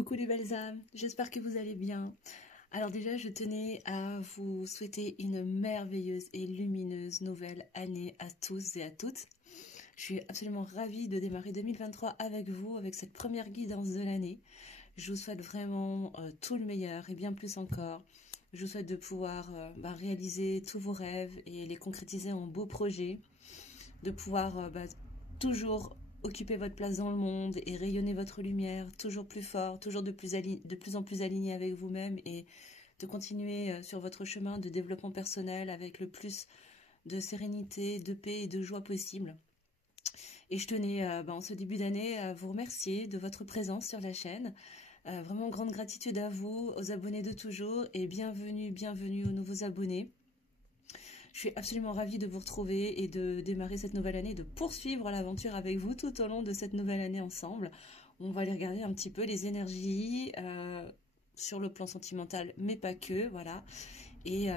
Coucou les belles âmes, j'espère que vous allez bien. Alors déjà, je tenais à vous souhaiter une merveilleuse et lumineuse nouvelle année à tous et à toutes. Je suis absolument ravie de démarrer 2023 avec vous, avec cette première guidance de l'année. Je vous souhaite vraiment tout le meilleur et bien plus encore. Je vous souhaite de pouvoir réaliser tous vos rêves et les concrétiser en beaux projets, de pouvoir toujours occuper votre place dans le monde et rayonner votre lumière toujours plus fort, toujours de plus en plus aligné avec vous-même et de continuer sur votre chemin de développement personnel avec le plus de sérénité, de paix et de joie possible. Et je tenais en ce début d'année à vous remercier de votre présence sur la chaîne. Vraiment grande gratitude à vous, aux abonnés de toujours et bienvenue aux nouveaux abonnés. Je suis absolument ravie de vous retrouver et de démarrer cette nouvelle année, de poursuivre l'aventure avec vous tout au long de cette nouvelle année ensemble. On va aller regarder un petit peu les énergies sur le plan sentimental, mais pas que, voilà. Et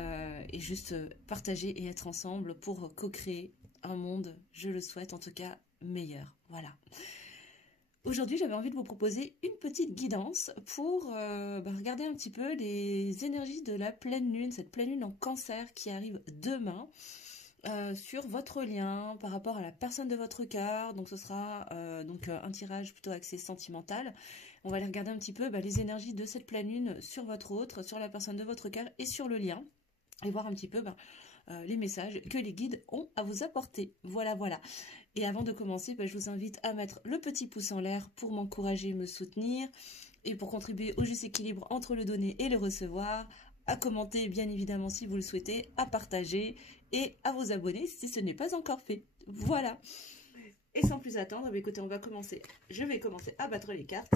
juste partager et être ensemble pour co-créer un monde, je le souhaite en tout cas, meilleur. Voilà. Aujourd'hui, j'avais envie de vous proposer une petite guidance pour regarder un petit peu les énergies de la pleine lune, cette pleine lune en cancer qui arrive demain sur votre lien par rapport à la personne de votre cœur. Donc ce sera un tirage plutôt axé sentimental. On va aller regarder un petit peu les énergies de cette pleine lune sur votre autre, sur la personne de votre cœur et sur le lien. Et voir un petit peu les messages que les guides ont à vous apporter. Voilà. Et avant de commencer, je vous invite à mettre le petit pouce en l'air pour m'encourager, me soutenir et pour contribuer au juste équilibre entre le donner et le recevoir, à commenter bien évidemment si vous le souhaitez, à partager et à vous abonner si ce n'est pas encore fait. Voilà. Et sans plus attendre, écoutez, on va commencer. Je vais commencer à battre les cartes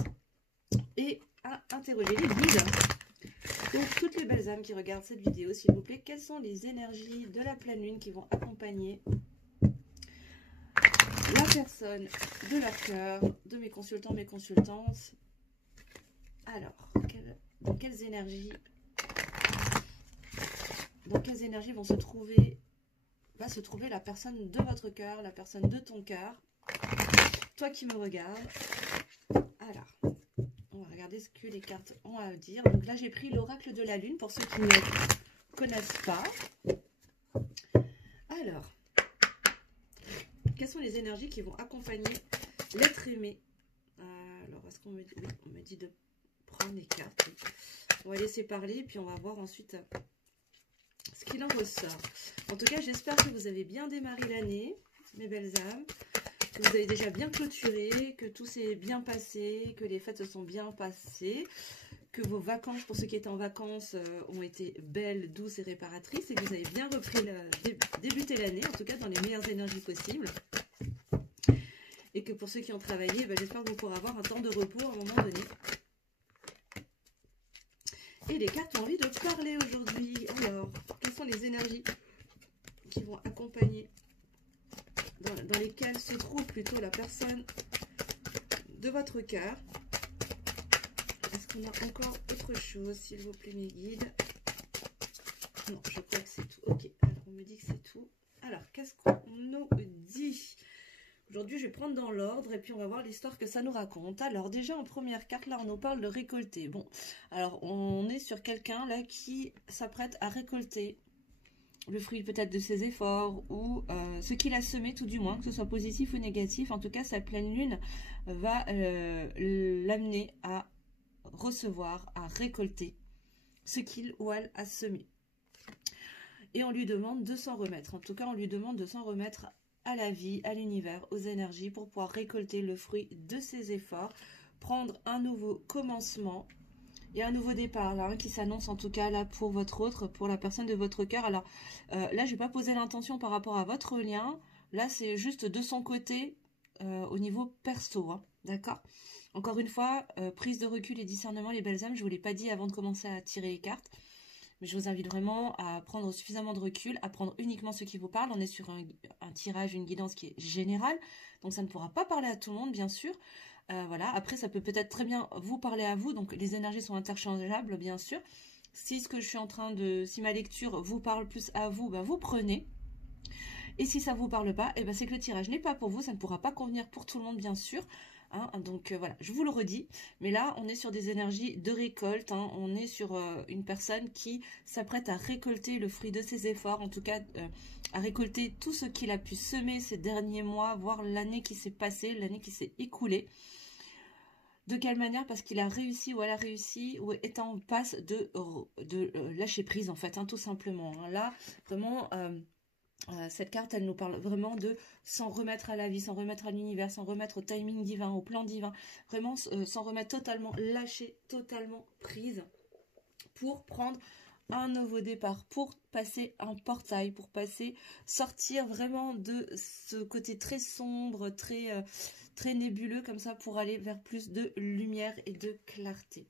et à interroger les guides. Donc, toutes les belles âmes qui regardent cette vidéo, s'il vous plaît, quelles sont les énergies de la pleine lune qui vont accompagner la personne de leur cœur, de mes consultants, mes consultantes? Alors, dans quelles énergies va se trouver la personne de votre cœur, la personne de ton cœur, toi qui me regardes? Alors, on va regarder ce que les cartes ont à dire. Donc là, j'ai pris l'oracle de la lune pour ceux qui ne connaissent pas. Alors, quelles sont les énergies qui vont accompagner l'être aimé? Alors, est-ce qu'on me dit... Oui, on me dit de prendre les cartes. On va laisser parler, puis on va voir ensuite ce qu'il en ressort. En tout cas, j'espère que vous avez bien démarré l'année, mes belles âmes, que vous avez déjà bien clôturé, que tout s'est bien passé, que les fêtes se sont bien passées, que vos vacances, pour ceux qui étaient en vacances, ont été belles, douces et réparatrices, et que vous avez bien débuté l'année, en tout cas dans les meilleures énergies possibles. Et que pour ceux qui ont travaillé, j'espère que vous pourrez avoir un temps de repos à un moment donné. Et les cartes ont envie de parler aujourd'hui. Alors, quelles sont les énergies qui vont accompagner, dans lesquelles se trouve plutôt la personne de votre cœur? Est-ce qu'on a encore autre chose, s'il vous plaît, mes guides? Non, je crois que c'est tout. Ok, alors on me dit que c'est tout. Alors, qu'est-ce qu'on nous dit? Aujourd'hui, je vais prendre dans l'ordre et puis on va voir l'histoire que ça nous raconte. Alors, déjà, en première carte, là, on nous parle de récolter. Bon, alors, on est sur quelqu'un, là, qui s'apprête à récolter le fruit peut-être de ses efforts ou ce qu'il a semé, tout du moins, que ce soit positif ou négatif. En tout cas, sa pleine lune va l'amener à recevoir, à récolter ce qu'il ou elle a semé. Et on lui demande de s'en remettre. En tout cas, on lui demande de s'en remettre à la vie, à l'univers, aux énergies pour pouvoir récolter le fruit de ses efforts, prendre un nouveau commencement. Il y a un nouveau départ là qui s'annonce en tout cas là pour votre autre, pour la personne de votre cœur. Alors là, je vais pas poser l'intention par rapport à votre lien. Là, c'est juste de son côté au niveau perso, hein, d'accord? Encore une fois, prise de recul et discernement, les belles âmes. Je vous l'ai pas dit avant de commencer à tirer les cartes. Mais je vous invite vraiment à prendre suffisamment de recul, à prendre uniquement ce qui vous parle. On est sur un tirage, une guidance qui est générale. Donc ça ne pourra pas parler à tout le monde, bien sûr. Voilà. Après, ça peut peut-être très bien vous parler à vous. Donc les énergies sont interchangeables, bien sûr. Si ce que je suis en train de... Si ma lecture vous parle plus à vous, vous prenez. Et si ça ne vous parle pas, c'est que le tirage n'est pas pour vous. Ça ne pourra pas convenir pour tout le monde, bien sûr. Hein, donc voilà, je vous le redis, mais là on est sur des énergies de récolte, hein, on est sur une personne qui s'apprête à récolter le fruit de ses efforts, en tout cas à récolter tout ce qu'il a pu semer ces derniers mois, voire l'année qui s'est passée, l'année qui s'est écoulée. De quelle manière? Parce qu'il a réussi ou elle a réussi ou est en passe de lâcher prise en fait, hein, tout simplement. Hein. Là, vraiment... cette carte, elle nous parle vraiment de s'en remettre à la vie, s'en remettre à l'univers, s'en remettre au timing divin, au plan divin, vraiment s'en remettre totalement, lâcher totalement prise pour prendre un nouveau départ, pour passer un portail, pour sortir vraiment de ce côté très sombre, très nébuleux comme ça, pour aller vers plus de lumière et de clarté.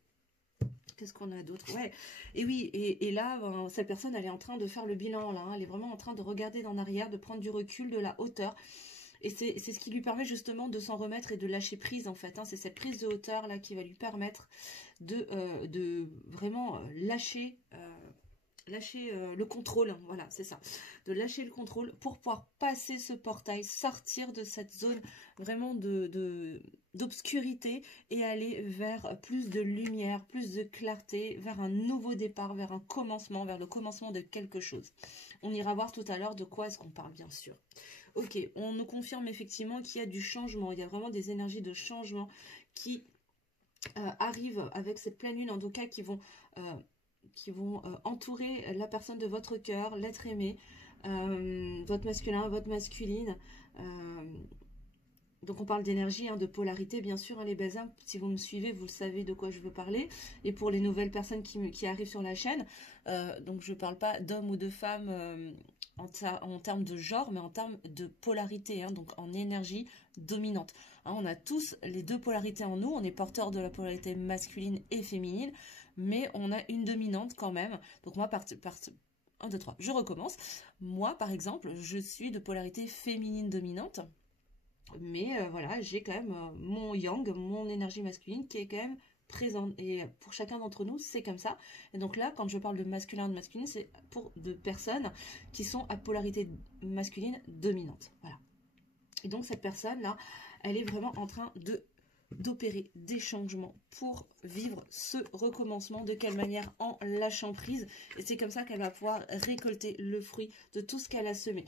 Qu'est-ce qu'on a d'autre? Ouais, et oui, et là, ben, cette personne, elle est en train de faire le bilan, là, hein, elle est vraiment en train de regarder en arrière, de prendre du recul, de la hauteur, et c'est ce qui lui permet justement de s'en remettre et de lâcher prise, en fait, hein, c'est cette prise de hauteur, là, qui va lui permettre de vraiment lâcher le contrôle, hein, voilà, c'est ça, de lâcher le contrôle pour pouvoir passer ce portail, sortir de cette zone vraiment d'obscurité et aller vers plus de lumière, plus de clarté, vers un nouveau départ, vers un commencement, vers le commencement de quelque chose. On ira voir tout à l'heure de quoi est-ce qu'on parle, bien sûr. Ok, on nous confirme effectivement qu'il y a du changement, il y a vraiment des énergies de changement qui arrivent avec cette pleine lune, en tout cas qui vont entourer la personne de votre cœur, l'être aimé, votre masculin, votre masculine. Donc on parle d'énergie, hein, de polarité, bien sûr, hein, les belles âmes. Si vous me suivez, vous savez de quoi je veux parler. Et pour les nouvelles personnes qui arrivent sur la chaîne, donc je ne parle pas d'hommes ou de femmes en termes de genre, mais en termes de polarité, hein, donc en énergie dominante. Hein, on a tous les deux polarités en nous, on est porteur de la polarité masculine et féminine, mais on a une dominante quand même. Donc moi, 1, 2, 3, je recommence. Moi, par exemple, je suis de polarité féminine dominante. Mais voilà, j'ai quand même mon yang, mon énergie masculine qui est quand même présente. Et pour chacun d'entre nous, c'est comme ça. Et donc là, quand je parle de masculin, de masculine, c'est pour de personnes qui sont à polarité masculine dominante. Voilà. Et donc cette personne-là, elle est vraiment en train d'opérer des changements pour vivre ce recommencement. De quelle manière? En lâchant prise, et c'est comme ça qu'elle va pouvoir récolter le fruit de tout ce qu'elle a semé.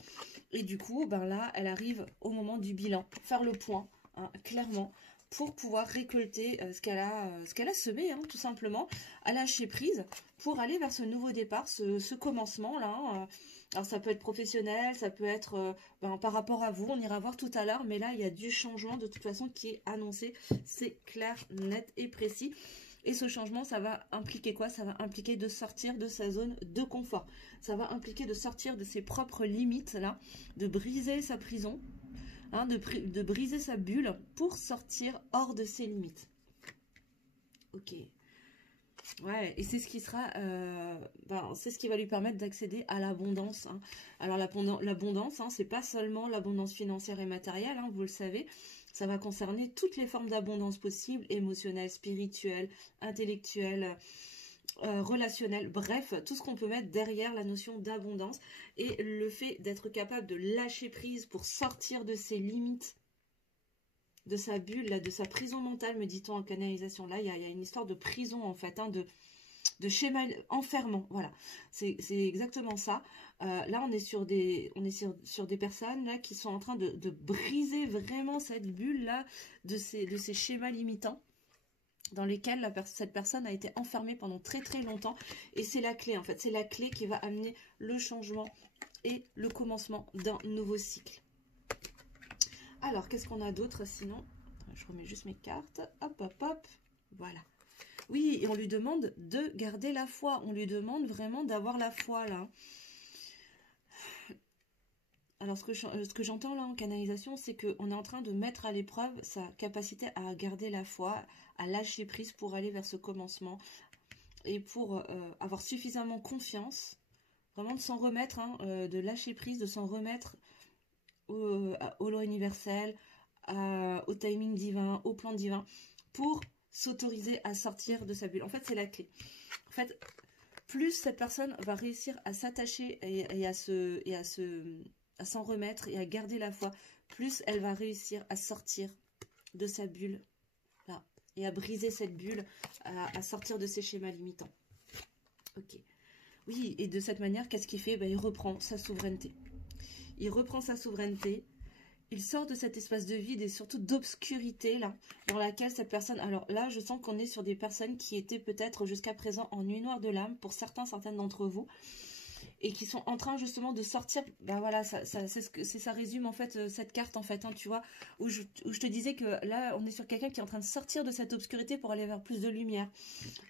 Et du coup, ben là, elle arrive au moment du bilan, faire le point, hein, clairement, pour pouvoir récolter ce qu'elle a semé, hein, tout simplement, à lâcher prise, pour aller vers ce nouveau départ, ce commencement-là, hein, alors ça peut être professionnel, ça peut être par rapport à vous, on ira voir tout à l'heure, mais là il y a du changement de toute façon qui est annoncé, c'est clair, net et précis. Et ce changement, ça va impliquer quoi? Ça va impliquer de sortir de sa zone de confort. Ça va impliquer de sortir de ses propres limites, là, de briser sa prison, hein, de briser sa bulle pour sortir hors de ses limites. Ok. Ouais, et c'est ce qui sera, c'est ce qui va lui permettre d'accéder à l'abondance. Hein. Alors l'abondance, hein, c'est pas seulement l'abondance financière et matérielle, hein, vous le savez, ça va concerner toutes les formes d'abondance possibles, émotionnelle, spirituelle, intellectuelle, relationnelle, bref, tout ce qu'on peut mettre derrière la notion d'abondance. Et le fait d'être capable de lâcher prise pour sortir de ses limites, de sa bulle, là, de sa prison mentale, me dit-on en canalisation. Là, il y a une histoire de prison, en fait, hein, de schéma enfermant. Voilà, c'est exactement ça. Là, on est sur des personnes là qui sont en train de briser vraiment cette bulle-là de ces schémas limitants dans lesquels cette personne a été enfermée pendant très très longtemps. Et c'est la clé, en fait. C'est la clé qui va amener le changement et le commencement d'un nouveau cycle. Alors, qu'est-ce qu'on a d'autre sinon? Je remets juste mes cartes. Hop, hop, hop. Voilà. Oui, et on lui demande de garder la foi. On lui demande vraiment d'avoir la foi, là. Alors, ce que j'entends là en canalisation, c'est qu'on est en train de mettre à l'épreuve sa capacité à garder la foi, à lâcher prise pour aller vers ce commencement. Et pour avoir suffisamment confiance, vraiment de s'en remettre, hein, de lâcher prise, de s'en remettre au lot universel, au timing divin, au plan divin, pour s'autoriser à sortir de sa bulle. En fait, c'est la clé. En fait, plus cette personne va réussir à s'attacher et à s'en remettre et à garder la foi, plus elle va réussir à sortir de sa bulle, là, et à briser cette bulle, à sortir de ses schémas limitants. Ok. Oui, et de cette manière, qu'est-ce qu'il fait? Ben, il reprend sa souveraineté. Il reprend sa souveraineté. Il sort de cet espace de vide et surtout d'obscurité, là, dans laquelle cette personne... Alors là, je sens qu'on est sur des personnes qui étaient peut-être jusqu'à présent en nuit noire de l'âme, pour certaines d'entre vous, et qui sont en train justement de sortir. Ben voilà, ça résume en fait cette carte, en fait, hein, tu vois, où je te disais que là, on est sur quelqu'un qui est en train de sortir de cette obscurité pour aller vers plus de lumière.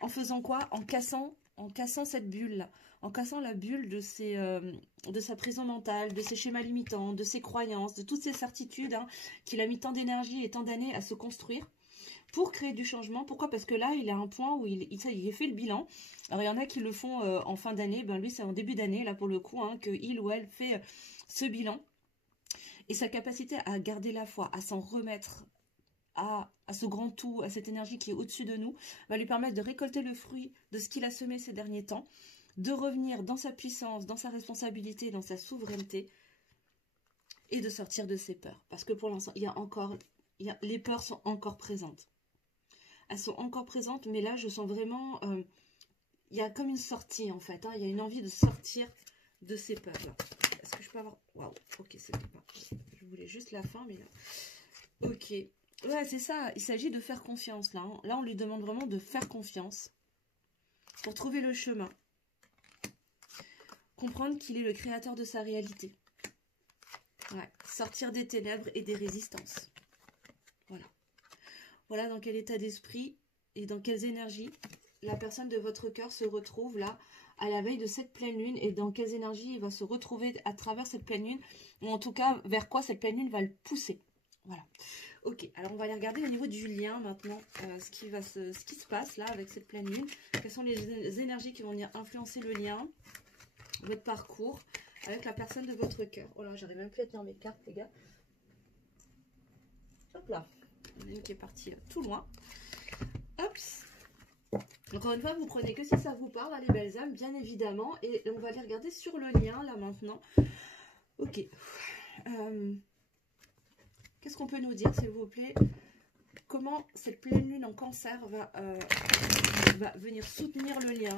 En faisant quoi? En cassant cette bulle-là, en cassant la bulle de sa prison mentale, de ses schémas limitants, de ses croyances, de toutes ces certitudes, hein, qu'il a mis tant d'énergie et tant d'années à se construire pour créer du changement. Pourquoi? Parce que là, il est à un point où il a fait le bilan. Alors, il y en a qui le font en fin d'année. Ben, lui, c'est en début d'année, là, pour le coup, hein, qu'il ou elle fait ce bilan. Et sa capacité à garder la foi, à s'en remettre à ce grand tout, à cette énergie qui est au-dessus de nous, va lui permettre de récolter le fruit de ce qu'il a semé ces derniers temps, de revenir dans sa puissance, dans sa responsabilité, dans sa souveraineté, et de sortir de ses peurs. Parce que pour l'instant, les peurs sont encore présentes. Elles sont encore présentes, mais là, je sens vraiment... il y a comme une sortie, en fait. Hein, il y a une envie de sortir de ces peurs-là. Est-ce que je peux avoir... Waouh, ok, c'est pas... Je voulais juste la fin, mais là... Ok. Ouais, c'est ça. Il s'agit de faire confiance, là. Hein. Là, on lui demande vraiment de faire confiance pour trouver le chemin. Comprendre qu'il est le créateur de sa réalité. Ouais. Sortir des ténèbres et des résistances. Voilà. Voilà dans quel état d'esprit et dans quelles énergies la personne de votre cœur se retrouve là, à la veille de cette pleine lune, et dans quelles énergies il va se retrouver à travers cette pleine lune, ou en tout cas, vers quoi cette pleine lune va le pousser. Voilà. Ok, alors on va aller regarder au niveau du lien maintenant, ce qui se passe là avec cette pleine lune. Quelles sont les énergies qui vont venir influencer le lien, votre parcours, avec la personne de votre cœur. Oh là, j'arrive même plus à tenir mes cartes, les gars. Hop là. Il y en a une qui est partie tout loin. Hop. Encore une fois, vous prenez que si ça vous parle, hein, les belles âmes, bien évidemment. Et on va aller regarder sur le lien, là, maintenant. Ok. Qu'est-ce qu'on peut nous dire, s'il vous plaît? Comment cette pleine lune en cancer va venir soutenir le lien?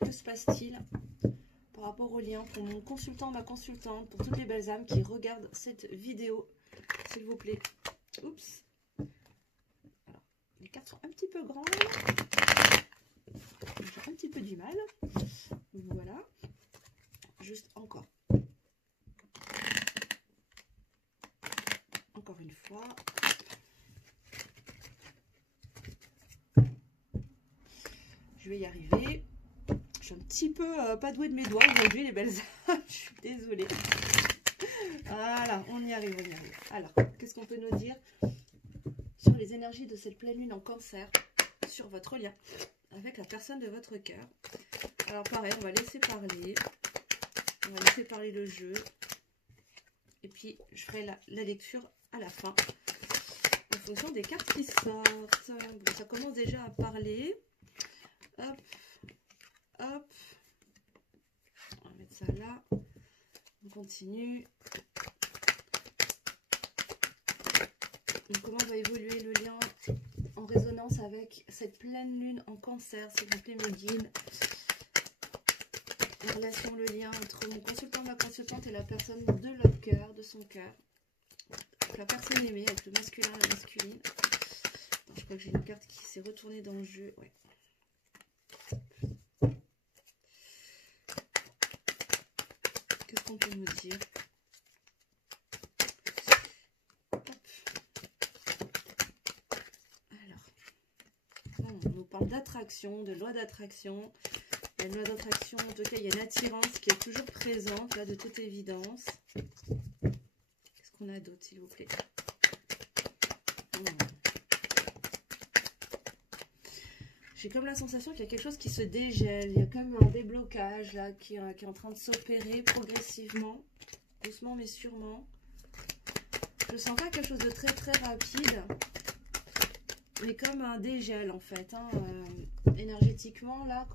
Que se passe-t-il par rapport au lien pour mon consultant, ma consultante, pour toutes les belles âmes qui regardent cette vidéo, s'il vous plaît? Oups. Alors, les cartes sont un petit peu grandes. J'ai un petit peu du mal. Voilà. Juste encore. Encore une fois. Je vais y arriver. Je suis un petit peu pas douée de mes doigts aujourd'hui, les belles âmes. Je suis désolée. Voilà, on y arrive, on y arrive. Alors, qu'est-ce qu'on peut nous dire sur les énergies de cette pleine lune en cancer, sur votre lien avec la personne de votre cœur? Alors pareil, on va laisser parler. On va laisser parler le jeu. Et puis, je ferai la lecture à la fin, en fonction des cartes qui sortent. Bon, ça commence déjà à parler. Hop, hop. On va mettre ça là. On continue. Donc, comment va évoluer le lien en résonance avec cette pleine lune en cancer, s'il vous plaît, mes guides? La relation, le lien entre mon consultant, ma consultante et la personne de leur cœur, de son cœur. La personne aimée, avec le masculin, la masculine. Attends, je crois que j'ai une carte qui s'est retournée dans le jeu. Ouais. Qu'est-ce qu'on peut nous dire? Hop. Alors, on nous parle d'attraction, de loi d'attraction. Il y a une loi d'attraction, en tout cas, il y a une attirance qui est toujours présente, là, de toute évidence. Qu'est-ce qu'on a d'autre, s'il vous plaît? J'ai comme la sensation qu'il y a quelque chose qui se dégèle. Il y a comme un déblocage, là, qui est en train de s'opérer progressivement. Doucement, mais sûrement. Je sens pas quelque chose de très, très rapide. Mais comme un dégel, en fait. Hein, énergétiquement, là,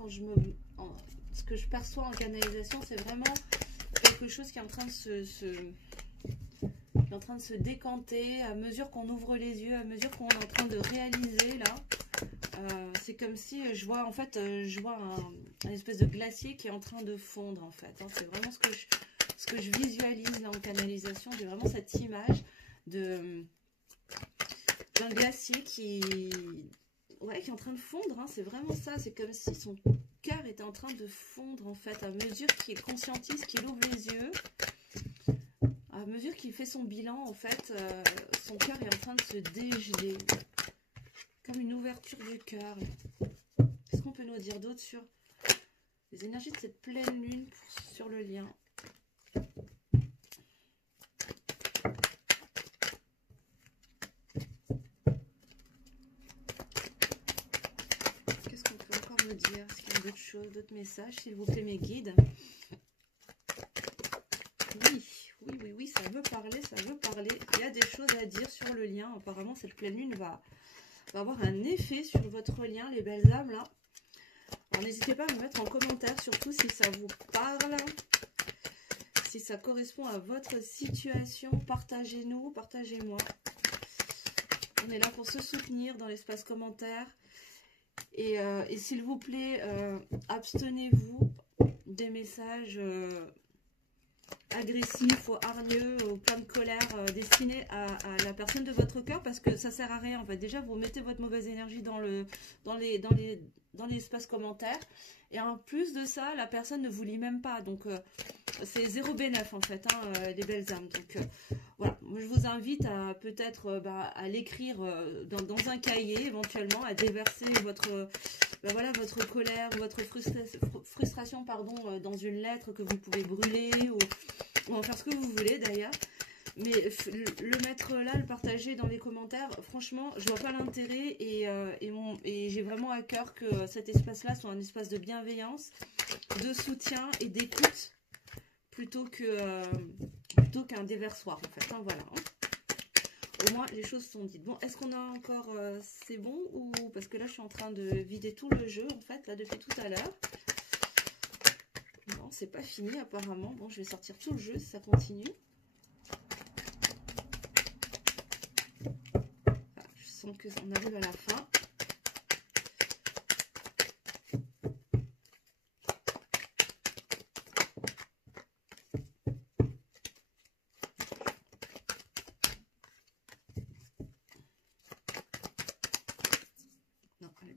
ce que je perçois en canalisation, c'est vraiment quelque chose qui est en train de qui est en train de se décanter à mesure qu'on ouvre les yeux, à mesure qu'on est en train de réaliser là. C'est comme si je vois en fait, je vois un espèce de glacier qui est en train de fondre en fait. Hein. C'est vraiment ce que je visualise là en canalisation. J'ai vraiment cette image d'un glacier ouais, qui est en train de fondre. Hein. C'est vraiment ça. C'est comme si son cœur était en train de fondre en fait à mesure qu'il conscientise, qu'il ouvre les yeux. À mesure qu'il fait son bilan, en fait, son cœur est en train de se dégeler. Comme une ouverture du cœur. Qu'est-ce qu'on peut nous dire d'autre sur les énergies de cette pleine lune sur le lien? Qu'est-ce qu'on peut encore me dire? Est-ce qu'il y a d'autres choses, d'autres messages, s'il vous plaît, mes guides? Oui, ça veut parler, ça veut parler. Il y a des choses à dire sur le lien. Apparemment, cette pleine lune va avoir un effet sur votre lien, les belles âmes, là. Alors, n'hésitez pas à me mettre en commentaire, surtout si ça vous parle, si ça correspond à votre situation. Partagez-nous, partagez-moi. On est là pour se soutenir dans l'espace commentaire. Et s'il vous plaît, abstenez-vous des messages agressif ou hargneux ou plein de colère destiné à la personne de votre cœur, parce que ça sert à rien en fait. Déjà vous mettez votre mauvaise énergie dans l'espace commentaire, et en plus de ça la personne ne vous lit même pas, donc c'est zéro bénéf en fait, hein, les belles âmes. Donc voilà, moi je vous invite à peut-être à l'écrire dans un cahier, éventuellement à déverser votre voilà, votre colère, votre frustration pardon, dans une lettre que vous pouvez brûler ou en faire ce que vous voulez d'ailleurs. Mais le mettre là, le partager dans les commentaires, franchement, je vois pas l'intérêt, et j'ai vraiment à cœur que cet espace-là soit un espace de bienveillance, de soutien et d'écoute, plutôt qu'un déversoir en fait. Hein, voilà. Hein. Au moins, les choses sont dites. Bon, est-ce qu'on a encore... c'est bon ou... Parce que là, je suis en train de vider tout le jeu, en fait, là, depuis tout à l'heure. Non, c'est pas fini, apparemment. Bon, je vais sortir tout le jeu si ça continue. Ah, je sens qu'on arrive à la fin.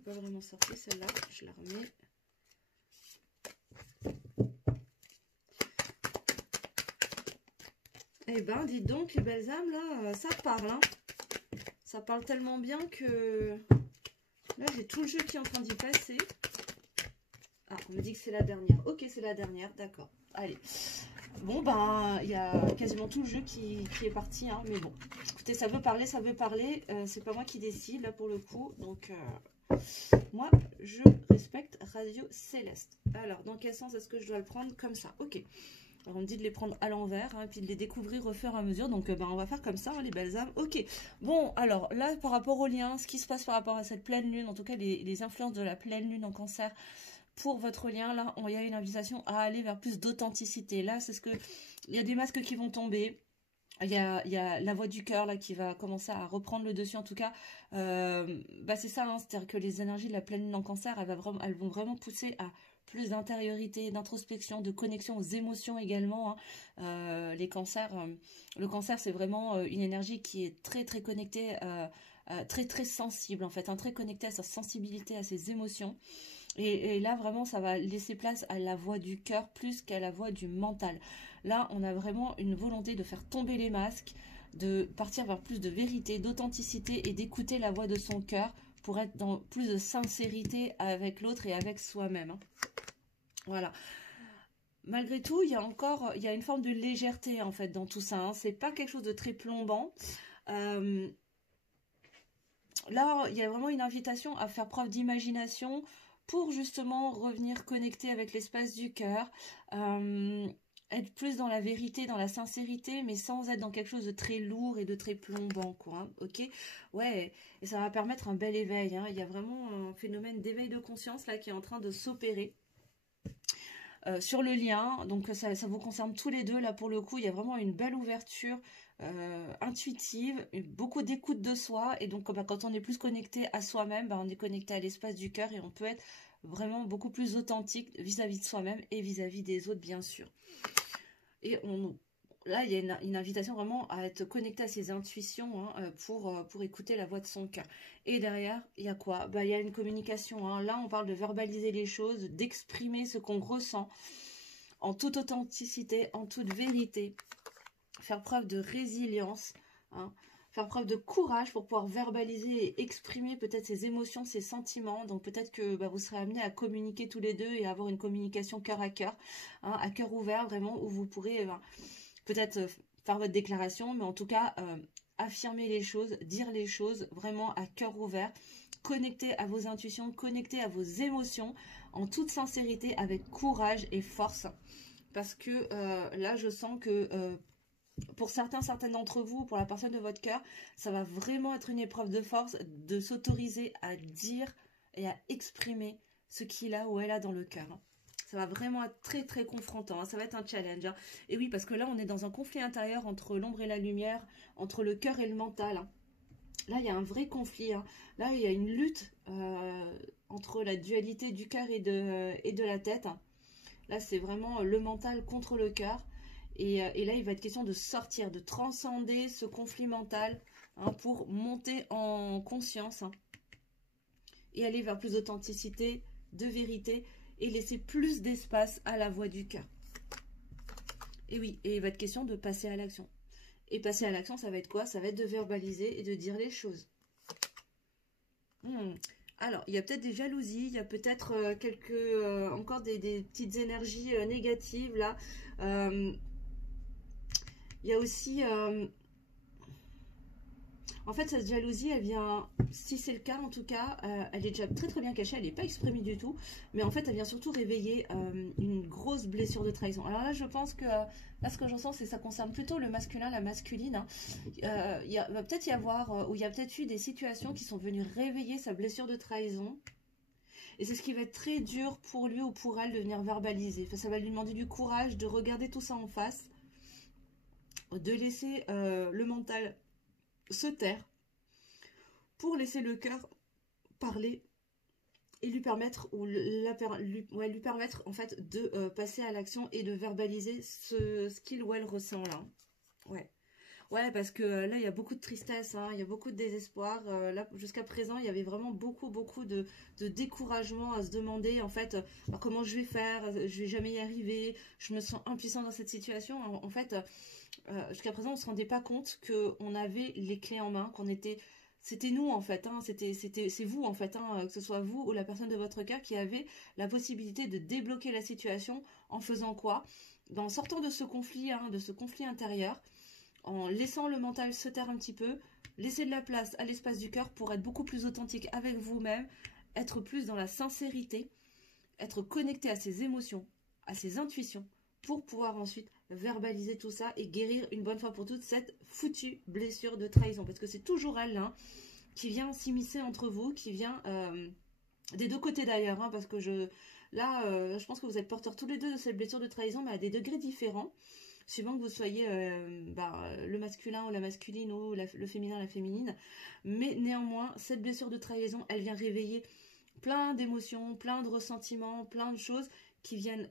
Pas vraiment sortie celle-là, je la remets. Eh ben, dites donc, les belles âmes, là, ça parle, hein. Ça parle tellement bien que... Là, j'ai tout le jeu qui est en train d'y passer. Ah, on me dit que c'est la dernière. Ok, c'est la dernière, d'accord. Allez. Bon, ben, il y a quasiment tout le jeu qui est parti, hein. Mais bon, écoutez, ça veut parler, ça veut parler. C'est pas moi qui décide, là, pour le coup. Donc... moi, je respecte Radio Céleste. Alors, dans quel sens est-ce que je dois le prendre? Comme ça, ok. Alors, on me dit de les prendre à l'envers, hein, puis de les découvrir au fur et à mesure. Donc, on va faire comme ça, hein, les belles âmes. Ok. Bon, alors, là, par rapport au lien, ce qui se passe par rapport à cette pleine lune, en tout cas, les influences de la pleine lune en cancer, pour votre lien, là, il y a une invitation à aller vers plus d'authenticité. Là, c'est ce que... Il y a des masques qui vont tomber. Il y a la voix du cœur là qui va commencer à reprendre le dessus, en tout cas. C'est ça, hein, c'est-à-dire que les énergies de la pleine lune en cancer, elles vont vraiment pousser à plus d'intériorité, d'introspection, de connexion aux émotions également. Hein. Les cancers, le cancer, c'est vraiment une énergie qui est très très connectée, très très sensible en fait, hein, très connectée à sa sensibilité, à ses émotions. Et là, vraiment, ça va laisser place à la voix du cœur plus qu'à la voix du mental. Là, on a vraiment une volonté de faire tomber les masques, de partir vers plus de vérité, d'authenticité et d'écouter la voix de son cœur pour être dans plus de sincérité avec l'autre et avec soi-même. Hein. Voilà. Malgré tout, il y a une forme de légèreté en fait dans tout ça. Hein. C'est pas quelque chose de très plombant. Là, il y a vraiment une invitation à faire preuve d'imagination pour justement revenir connecter avec l'espace du cœur, être plus dans la vérité, dans la sincérité, mais sans être dans quelque chose de très lourd et de très plombant, quoi, hein, ok. Ouais, et ça va permettre un bel éveil, hein. Il y a vraiment un phénomène d'éveil de conscience là qui est en train de s'opérer. Sur le lien, donc ça vous concerne tous les deux, là pour le coup, il y a vraiment une belle ouverture intuitive, beaucoup d'écoute de soi. Et donc, bah, quand on est plus connecté à soi-même, bah, on est connecté à l'espace du cœur et on peut être vraiment beaucoup plus authentique vis-à-vis de soi-même et vis-à-vis des autres, bien sûr. Et là, il y a une invitation vraiment à être connecté à ses intuitions, hein, pour écouter la voix de son cœur. Et derrière, il y a quoi? Bah, il y a une communication. Hein. Là, on parle de verbaliser les choses, d'exprimer ce qu'on ressent en toute authenticité, en toute vérité. Faire preuve de résilience, hein, faire preuve de courage pour pouvoir verbaliser et exprimer peut-être ses émotions, ses sentiments. Donc peut-être que bah, vous serez amenés à communiquer tous les deux et à avoir une communication cœur, hein, à cœur ouvert vraiment, où vous pourrez peut-être faire votre déclaration, mais en tout cas affirmer les choses, dire les choses vraiment à cœur ouvert, connecter à vos intuitions, connecter à vos émotions en toute sincérité, avec courage et force. Parce que là, je sens que pour certaines d'entre vous, pour la personne de votre cœur, ça va vraiment être une épreuve de force de s'autoriser à dire et à exprimer ce qu'il a ou elle a dans le cœur. Ça va vraiment être très très confrontant, hein. Ça va être un challenge. Hein. Et oui, parce que là, on est dans un conflit intérieur entre l'ombre et la lumière, entre le cœur et le mental. Hein. Là, il y a un vrai conflit. Hein. Là, il y a une lutte entre la dualité du cœur et de la tête. Là, c'est vraiment le mental contre le cœur. Et là, il va être question de sortir, de transcender ce conflit mental, hein, pour monter en conscience, hein, et aller vers plus d'authenticité, de vérité, et laisser plus d'espace à la voix du cœur. Et oui, et il va être question de passer à l'action. Et passer à l'action, ça va être quoi? Ça va être de verbaliser et de dire les choses. Alors, il y a peut-être des jalousies, il y a peut-être encore des petites énergies négatives, là. Il y a aussi... en fait, cette jalousie, elle vient, si c'est le cas en tout cas, elle est déjà très très bien cachée, elle n'est pas exprimée du tout, mais en fait, elle vient surtout réveiller une grosse blessure de trahison. Alors là, je pense que, là, ce que j'en sens, c'est que ça concerne plutôt le masculin, la masculine. Hein. Va peut-être y avoir, ou il y a peut-être eu des situations qui sont venues réveiller sa blessure de trahison. Et c'est ce qui va être très dur pour lui ou pour elle de venir verbaliser. Enfin, ça va lui demander du courage de regarder tout ça en face, de laisser le mental se taire pour laisser le cœur parler et lui permettre lui permettre en fait de passer à l'action et de verbaliser ce qu'il ou elle ressent là. Ouais, parce que là, il y a beaucoup de tristesse, hein, il y a beaucoup de désespoir. Là, jusqu'à présent, il y avait vraiment beaucoup de découragement à se demander, en fait, comment je vais faire, je vais jamais y arriver, je me sens impuissant dans cette situation. En fait, jusqu'à présent, on ne se rendait pas compte qu'on avait les clés en main, c'était nous, en fait, hein, c'est vous, en fait, hein, que ce soit vous ou la personne de votre cœur qui avait la possibilité de débloquer la situation en faisant quoi? En sortant de ce conflit, hein, de ce conflit intérieur, en laissant le mental se taire un petit peu, laisser de la place à l'espace du cœur pour être beaucoup plus authentique avec vous-même, être plus dans la sincérité, être connecté à ses émotions, à ses intuitions, pour pouvoir ensuite verbaliser tout ça et guérir une bonne fois pour toutes cette foutue blessure de trahison. Parce que c'est toujours elle, hein, qui vient s'immiscer entre vous, qui vient des deux côtés d'ailleurs, hein, parce que je pense que vous êtes porteurs tous les deux de cette blessure de trahison, mais à des degrés différents. Suivant que vous soyez le masculin ou la masculine ou le féminin, la féminine. Mais néanmoins, cette blessure de trahison, elle vient réveiller plein d'émotions, plein de ressentiments, plein de choses qui viennent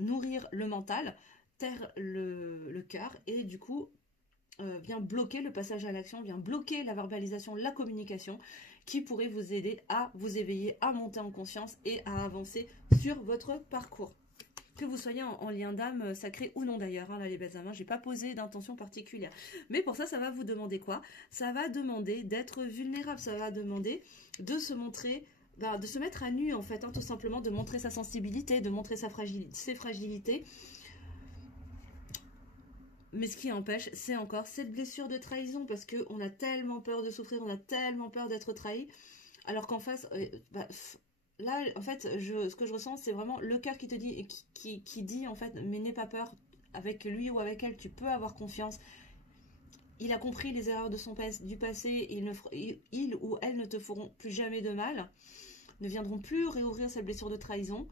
nourrir le mental, taire le cœur et du coup vient bloquer le passage à l'action, vient bloquer la verbalisation, la communication qui pourrait vous aider à vous éveiller, à monter en conscience et à avancer sur votre parcours. Que vous soyez en lien d'âme sacré ou non d'ailleurs, hein, là les belles âmes, j'ai pas posé d'intention particulière. Mais pour ça, ça va vous demander quoi? Ça va demander d'être vulnérable, ça va demander de se montrer, de se mettre à nu en fait, hein, tout simplement, de montrer sa sensibilité, de montrer ses fragilités. Mais ce qui empêche, c'est encore cette blessure de trahison, parce qu'on a tellement peur de souffrir, on a tellement peur d'être trahi, alors qu'en face... là, en fait, ce que je ressens, c'est vraiment le cœur qui te dit, qui dit, en fait, mais n'aie pas peur, avec lui ou avec elle, tu peux avoir confiance. Il a compris les erreurs du passé, il ou elle ne te feront plus jamais de mal, ne viendront plus réouvrir cette blessure de trahison.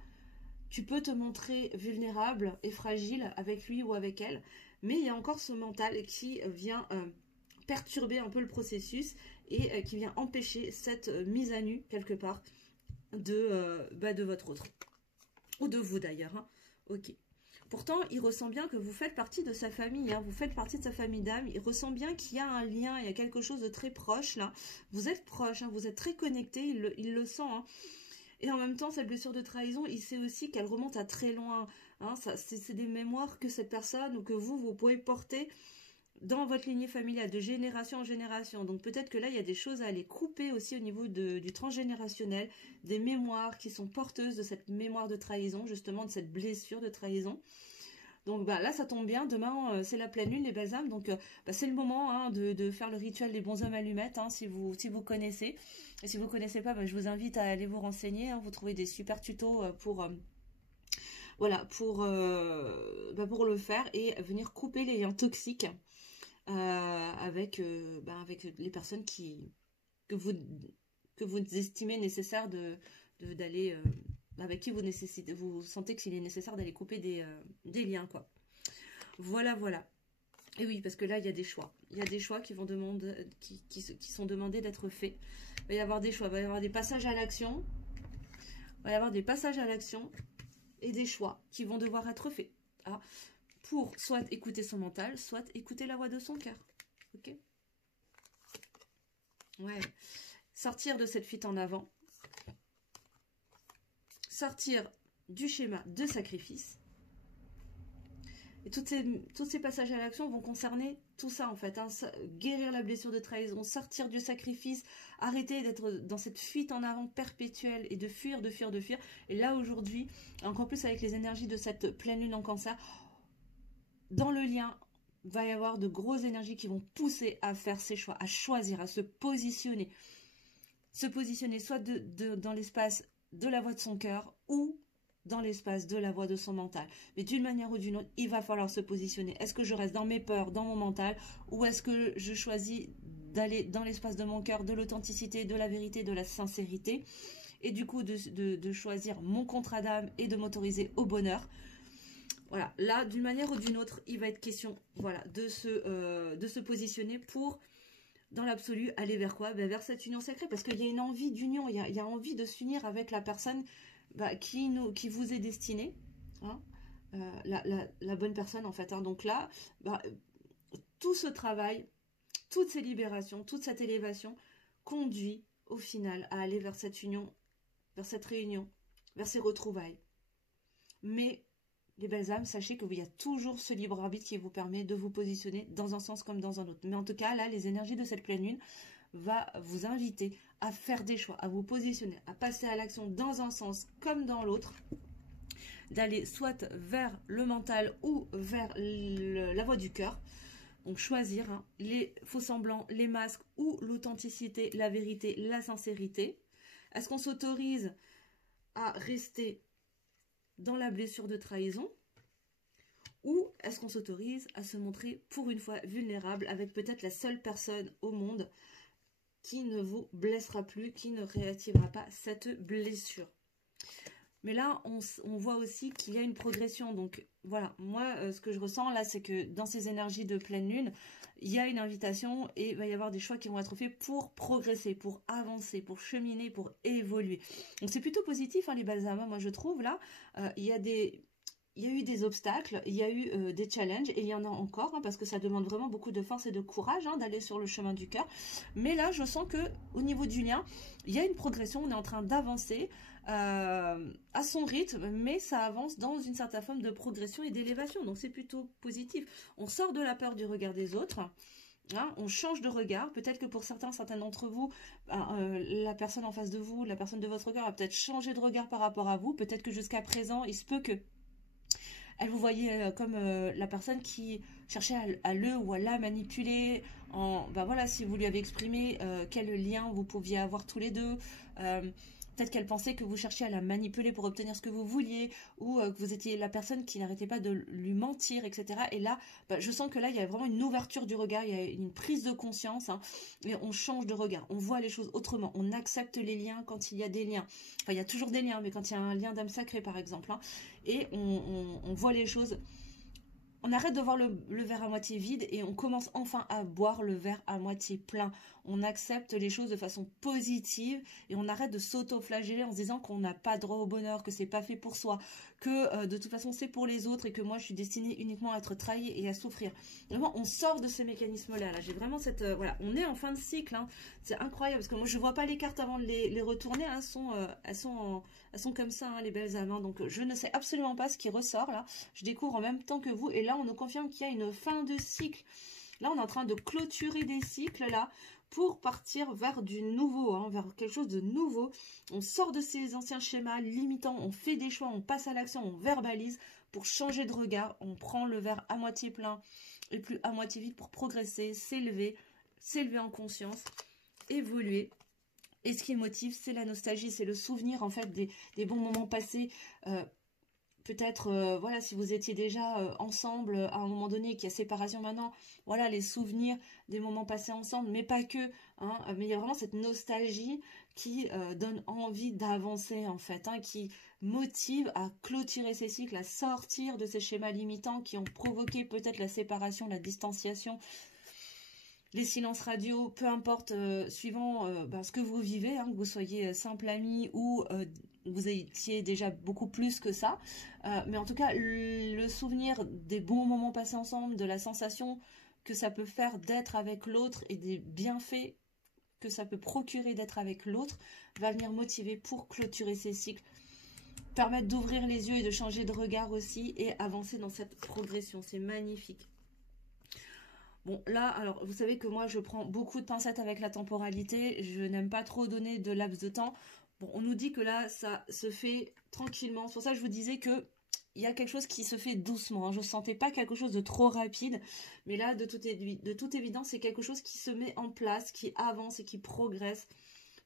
Tu peux te montrer vulnérable et fragile avec lui ou avec elle, mais il y a encore ce mental qui vient perturber un peu le processus et qui vient empêcher cette mise à nu, quelque part, de votre autre. Ou de vous d'ailleurs, hein. Ok. Pourtant, il ressent bien que vous faites partie de sa famille, hein. Vous faites partie de sa famille d'âme. Il ressent bien qu'il y a un lien, il y a quelque chose de très proche là. Vous êtes proche, hein, vous êtes très connecté, il le sent, hein. Et en même temps, cette blessure de trahison, il sait aussi qu'elle remonte à très loin, hein. C'est des mémoires que cette personne ou que vous pouvez porter dans votre lignée familiale, de génération en génération. Donc peut-être que là, il y a des choses à aller couper aussi au niveau du transgénérationnel, des mémoires qui sont porteuses de cette mémoire de trahison, justement de cette blessure de trahison. Donc là, ça tombe bien, demain, c'est la pleine lune, les belles âmes, donc c'est le moment, hein, de faire le rituel des bonshommes allumettes, hein, si vous connaissez. Et si vous ne connaissez pas, je vous invite à aller vous renseigner, hein. Vous trouvez des super tutos voilà, pour le faire et venir couper les liens toxiques avec les personnes que vous estimez nécessaire d'aller avec qui vous sentez qu'il est nécessaire d'aller couper des liens, quoi. Voilà. Et oui, parce que là, il y a des choix. Il y a des choix qui sont demandés d'être faits. Il va y avoir des choix, il va y avoir des passages à l'action. Il va y avoir des passages à l'action et des choix qui vont devoir être faits. Ah, pour soit écouter son mental, soit écouter la voix de son cœur. Ok? Ouais. Sortir de cette fuite en avant. Sortir du schéma de sacrifice. Et tous ces passages à l'action vont concerner tout ça, en fait, hein. Guérir la blessure de trahison, sortir du sacrifice, arrêter d'être dans cette fuite en avant perpétuelle et de fuir. Et là, aujourd'hui, encore plus avec les énergies de cette pleine lune en Cancer, dans le lien, va y avoir de grosses énergies qui vont pousser à faire ses choix, à choisir, à se positionner. Se positionner soit dans l'espace de la voix de son cœur ou dans l'espace de la voix de son mental. Mais d'une manière ou d'une autre, il va falloir se positionner. Est-ce que je reste dans mes peurs, dans mon mental, ou est-ce que je choisis d'aller dans l'espace de mon cœur, de l'authenticité, de la vérité, de la sincérité, et du coup de choisir mon contrat d'âme et de m'autoriser au bonheur. Voilà, là, d'une manière ou d'une autre, il va être question, voilà, de se positionner pour, dans l'absolu, aller vers quoi? Vers cette union sacrée, parce qu'il y a une envie d'union, il y a envie de s'unir avec la personne qui vous est destinée, hein, la bonne personne, en fait, hein. Donc là, tout ce travail, toutes ces libérations, toute cette élévation conduit, au final, à aller vers cette union, vers cette réunion, vers ces retrouvailles. Mais les belles âmes, sachez qu'il y a toujours ce libre arbitre qui vous permet de vous positionner dans un sens comme dans un autre. Mais en tout cas, là, les énergies de cette pleine lune va vous inviter à faire des choix, à vous positionner, à passer à l'action dans un sens comme dans l'autre, d'aller soit vers le mental ou vers la voie du cœur. Donc choisir, hein, les faux semblants, les masques ou l'authenticité, la vérité, la sincérité. Est-ce qu'on s'autorise à rester dans la blessure de trahison, ou est-ce qu'on s'autorise à se montrer pour une fois vulnérable avec peut-être la seule personne au monde qui ne vous blessera plus, qui ne réactivera pas cette blessure? Mais là, on voit aussi qu'il y a une progression. Donc voilà, moi, ce que je ressens là, c'est que dans ces énergies de pleine lune, il y a une invitation et il va y avoir des choix qui vont être faits pour progresser, pour avancer, pour cheminer, pour évoluer. Donc c'est plutôt positif, hein, les belles âmes. Moi, je trouve là, il y a eu des obstacles, il y a eu des challenges, et il y en a encore, hein, parce que ça demande vraiment beaucoup de force et de courage, hein, d'aller sur le chemin du cœur. Mais là, je sens que au niveau du lien, il y a une progression, on est en train d'avancer à son rythme, mais ça avance dans une certaine forme de progression et d'élévation, donc c'est plutôt positif. On sort de la peur du regard des autres, hein, on change de regard. Peut-être que pour certains d'entre vous, la personne en face de vous, la personne de votre regard a peut-être changé de regard par rapport à vous. Peut-être que jusqu'à présent, il se peut que elle vous voyait comme la personne qui cherchait à le ou à la manipuler. Voilà, si vous lui avez exprimé quel lien vous pouviez avoir tous les deux. Peut-être qu'elle pensait que vous cherchiez à la manipuler pour obtenir ce que vous vouliez, ou que vous étiez la personne qui n'arrêtait pas de lui mentir, etc. Et là, je sens que là, il y a vraiment une ouverture du regard, il y a une prise de conscience, hein, et on change de regard, on voit les choses autrement, on accepte les liens quand il y a des liens. Enfin, il y a toujours des liens, mais quand il y a un lien d'âme sacrée, par exemple, hein, et on voit les choses on arrête de voir le verre à moitié vide et on commence enfin à boire le verre à moitié plein. On accepte les choses de façon positive et on arrête de s'auto-flageller en se disant qu'on n'a pas droit au bonheur, que c'est pas fait pour soi, que de toute façon c'est pour les autres et que moi je suis destinée uniquement à être trahie et à souffrir. Vraiment, on sort de ces mécanismes-là. Là, j'ai vraiment cette... voilà, on est en fin de cycle. Hein. C'est incroyable parce que moi je vois pas les cartes avant de les retourner. Hein. Elles sont comme ça, hein, les belles âmes. Hein. Donc je ne sais absolument pas ce qui ressort là. Je découvre en même temps que vous et là on nous confirme qu'il y a une fin de cycle. Là on est en train de clôturer des cycles là pour partir vers du nouveau, hein, vers quelque chose de nouveau. On sort de ces anciens schémas limitants, on fait des choix, on passe à l'action, on verbalise pour changer de regard. On prend le verre à moitié plein et plus à moitié vide pour progresser, s'élever en conscience, évoluer. Et ce qui motive, c'est la nostalgie, c'est le souvenir en fait des bons moments passés. Peut-être, voilà, si vous étiez déjà ensemble à un moment donné, qu'il y a séparation maintenant, voilà, les souvenirs des moments passés ensemble, mais pas que. Hein, mais il y a vraiment cette nostalgie qui donne envie d'avancer, en fait, hein, qui motive à clôturer ces cycles, à sortir de ces schémas limitants qui ont provoqué peut-être la séparation, la distanciation, les silences radio, peu importe, suivant ce que vous vivez, hein, que vous soyez simple ami ou vous étiez déjà beaucoup plus que ça. Mais en tout cas, le souvenir des bons moments passés ensemble, de la sensation que ça peut faire d'être avec l'autre et des bienfaits que ça peut procurer d'être avec l'autre, va venir motiver pour clôturer ces cycles, permettre d'ouvrir les yeux et de changer de regard aussi et avancer dans cette progression. C'est magnifique. Bon, là, alors, vous savez que moi, je prends beaucoup de pincettes avec la temporalité. Je n'aime pas trop donner de laps de temps. Bon, on nous dit que là, ça se fait tranquillement. C'est pour ça que je vous disais que il y a quelque chose qui se fait doucement. Hein. Je ne sentais pas quelque chose de trop rapide. Mais là, de toute évidence, c'est quelque chose qui se met en place, qui avance et qui progresse,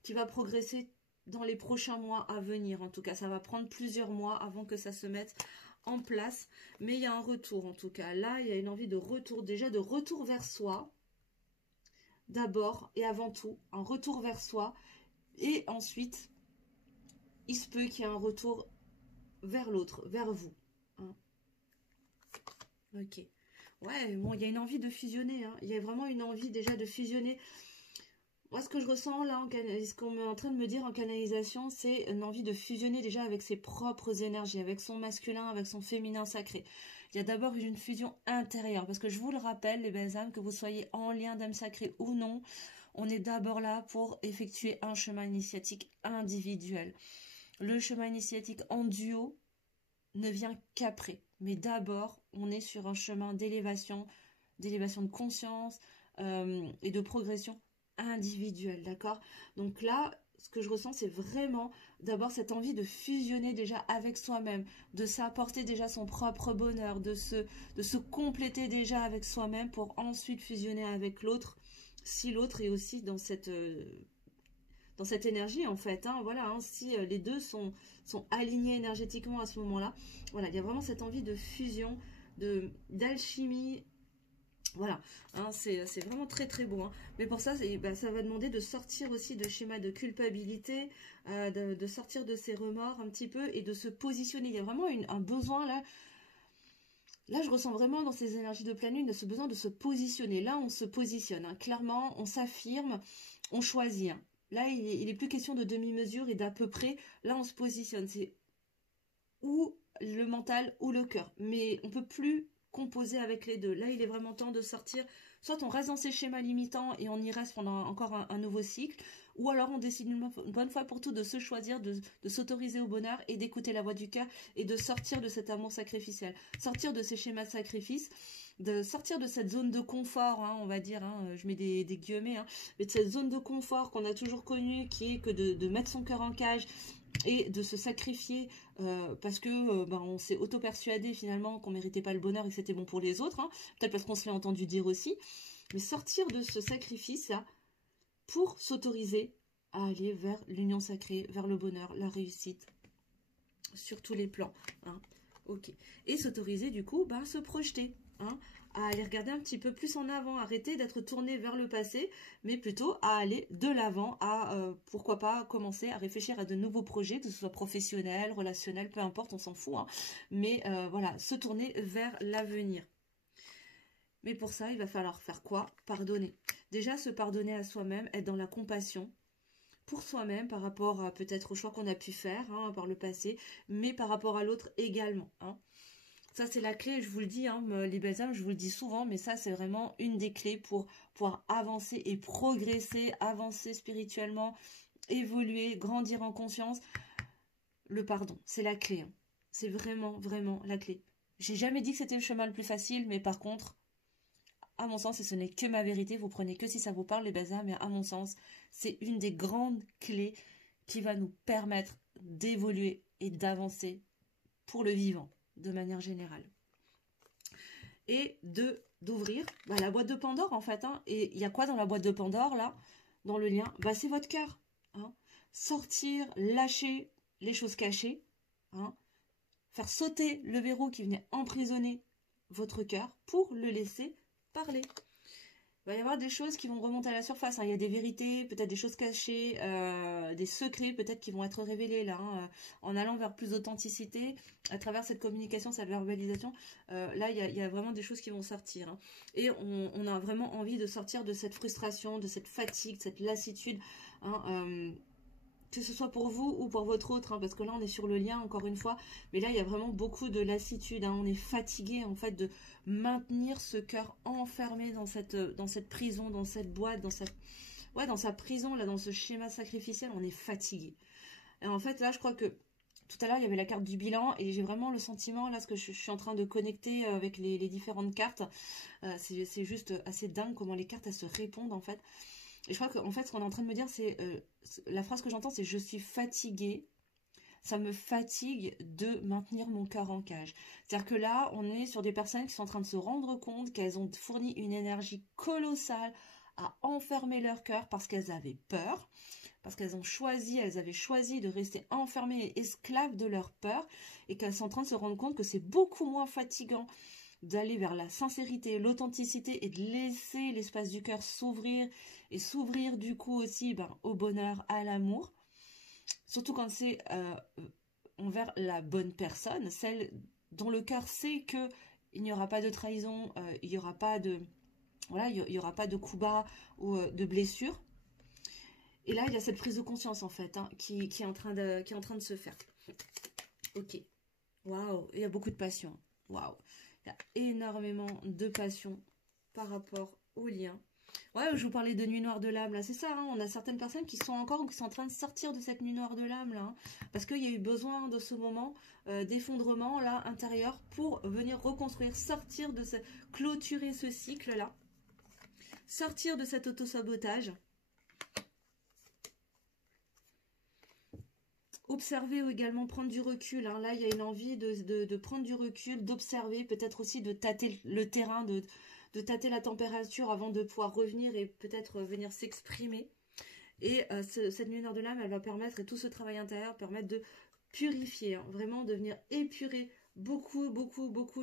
qui va progresser dans les prochains mois à venir. En tout cas, ça va prendre plusieurs mois avant que ça se mette en place, mais il y a un retour en tout cas. Là, il y a une envie de retour, déjà de retour vers soi, d'abord et avant tout, un retour vers soi, et ensuite, il se peut qu'il y ait un retour vers l'autre, vers vous. Hein. Ok. Ouais, bon, il y a une envie de fusionner, hein. Il y a vraiment une envie déjà de fusionner. Moi, ce que je ressens là, ce qu'on est en train de me dire en canalisation, c'est une envie de fusionner déjà avec ses propres énergies, avec son masculin, avec son féminin sacré. Il y a d'abord une fusion intérieure, parce que je vous le rappelle, les belles âmes, que vous soyez en lien d'âme sacrée ou non, on est d'abord là pour effectuer un chemin initiatique individuel. Le chemin initiatique en duo ne vient qu'après, mais d'abord, on est sur un chemin d'élévation de conscience et de progression individuel, d'accord? Donc là, ce que je ressens, c'est vraiment d'abord cette envie de fusionner déjà avec soi-même, de s'apporter déjà son propre bonheur, de se compléter déjà avec soi-même pour ensuite fusionner avec l'autre, si l'autre est aussi dans cette énergie en fait, hein, voilà, hein, si les deux sont alignés énergétiquement à ce moment-là, voilà, il y a vraiment cette envie de fusion, d'alchimie. Voilà, hein, c'est vraiment très très beau. Hein. Mais pour ça, ça va demander de sortir aussi de schémas de culpabilité, de sortir de ses remords un petit peu et de se positionner. Il y a vraiment un besoin là. Là, je ressens vraiment dans ces énergies de pleine lune de ce besoin de se positionner. Là, on se positionne. Hein. Clairement, on s'affirme, on choisit. Hein. Là, il est plus question de demi-mesure et d'à peu près. Là, on se positionne. C'est ou le mental ou le cœur. Mais on peut plus composer avec les deux. Là, il est vraiment temps de sortir. Soit on reste dans ces schémas limitants et on y reste pendant encore un nouveau cycle, ou alors on décide une bonne fois pour toutes de se choisir, de s'autoriser au bonheur et d'écouter la voix du cœur et de sortir de cet amour sacrificiel, sortir de ces schémas de sacrifice, de sortir de cette zone de confort, hein, on va dire, hein, je mets des guillemets, hein, mais de cette zone de confort qu'on a toujours connue, qui est que de mettre son cœur en cage et de se sacrifier parce que on s'est auto-persuadé finalement qu'on méritait pas le bonheur et que c'était bon pour les autres, hein, peut-être parce qu'on se l'est entendu dire aussi, mais sortir de ce sacrifice là pour s'autoriser à aller vers l'union sacrée, vers le bonheur, la réussite sur tous les plans, hein. Ok, et s'autoriser du coup à se projeter, hein, à aller regarder un petit peu plus en avant, arrêter d'être tourné vers le passé, mais plutôt à aller de l'avant, à pourquoi pas commencer à réfléchir à de nouveaux projets, que ce soit professionnel, relationnel, peu importe, on s'en fout, hein, mais voilà, se tourner vers l'avenir. Mais pour ça, il va falloir faire quoi? Pardonner. Déjà, se pardonner à soi-même, être dans la compassion pour soi-même par rapport à peut-être aux choix qu'on a pu faire hein, par le passé, mais par rapport à l'autre également. Hein. Ça, c'est la clé, je vous le dis, hein, les belles âmes, je vous le dis souvent, mais ça, c'est vraiment une des clés pour pouvoir avancer et progresser, avancer spirituellement, évoluer, grandir en conscience. Le pardon, c'est la clé. Hein. C'est vraiment, vraiment la clé. J'ai jamais dit que c'était le chemin le plus facile, mais par contre, à mon sens, et ce n'est que ma vérité, vous prenez que si ça vous parle, les belles âmes, mais à mon sens, c'est une des grandes clés qui va nous permettre d'évoluer et d'avancer pour le vivant, de manière générale. Et d'ouvrir la boîte de Pandore, en fait. Hein. Et il y a quoi dans la boîte de Pandore, là, dans le lien? C'est votre cœur. Hein. Sortir, lâcher les choses cachées. Hein. Faire sauter le verrou qui venait emprisonner votre cœur pour le laisser parler. Il va y avoir des choses qui vont remonter à la surface. Hein. Il y a des vérités, peut-être des choses cachées, des secrets peut-être qui vont être révélés là, hein, en allant vers plus d'authenticité à travers cette communication, cette verbalisation. Là, il y a vraiment des choses qui vont sortir. Hein. Et on a vraiment envie de sortir de cette frustration, de cette fatigue, de cette lassitude. Hein, que ce soit pour vous ou pour votre autre, hein, parce que là on est sur le lien encore une fois, mais là il y a vraiment beaucoup de lassitude, hein, on est fatigué en fait de maintenir ce cœur enfermé dans cette prison, dans cette boîte, dans sa prison, là, dans ce schéma sacrificiel, on est fatigué. Et en fait là je crois que tout à l'heure il y avait la carte du bilan et j'ai vraiment le sentiment là, ce que je suis en train de connecter avec les différentes cartes, c'est juste assez dingue comment les cartes elles se répondent en fait. Et je crois qu'en fait, ce qu'on est en train de me dire, c'est... la phrase que j'entends, c'est « Je suis fatiguée. Ça me fatigue de maintenir mon cœur en cage. » C'est-à-dire que là, on est sur des personnes qui sont en train de se rendre compte qu'elles ont fourni une énergie colossale à enfermer leur cœur parce qu'elles avaient peur, parce qu'elles avaient choisi de rester enfermées et esclaves de leur peur, et qu'elles sont en train de se rendre compte que c'est beaucoup moins fatigant d'aller vers la sincérité, l'authenticité et de laisser l'espace du cœur s'ouvrir et s'ouvrir du coup aussi au bonheur, à l'amour. Surtout quand c'est envers la bonne personne, celle dont le cœur sait que il n'y aura pas de trahison, il n'y aura pas de il y aura pas de coups bas ou de blessures. Et là, il y a cette prise de conscience en fait hein, qui est en train de se faire. Ok. Waouh, il y a beaucoup de passion. Waouh. Il y a énormément de passion par rapport au lien. Ouais, je vous parlais de nuit noire de l'âme, là, c'est ça, hein, on a certaines personnes qui sont en train de sortir de cette nuit noire de l'âme, là, hein, parce qu'il y a eu besoin de ce moment d'effondrement, là, intérieur, pour venir reconstruire, clôturer ce cycle-là, sortir de cet autosabotage, observer ou également prendre du recul. Hein. Là, il y a une envie de prendre du recul, d'observer, peut-être aussi de tâter le terrain, de tâter la température avant de pouvoir revenir et peut-être venir s'exprimer. Et cette nuit noire de l'âme, elle va permettre, et tout ce travail intérieur, permettre de purifier, hein, vraiment de venir épurer beaucoup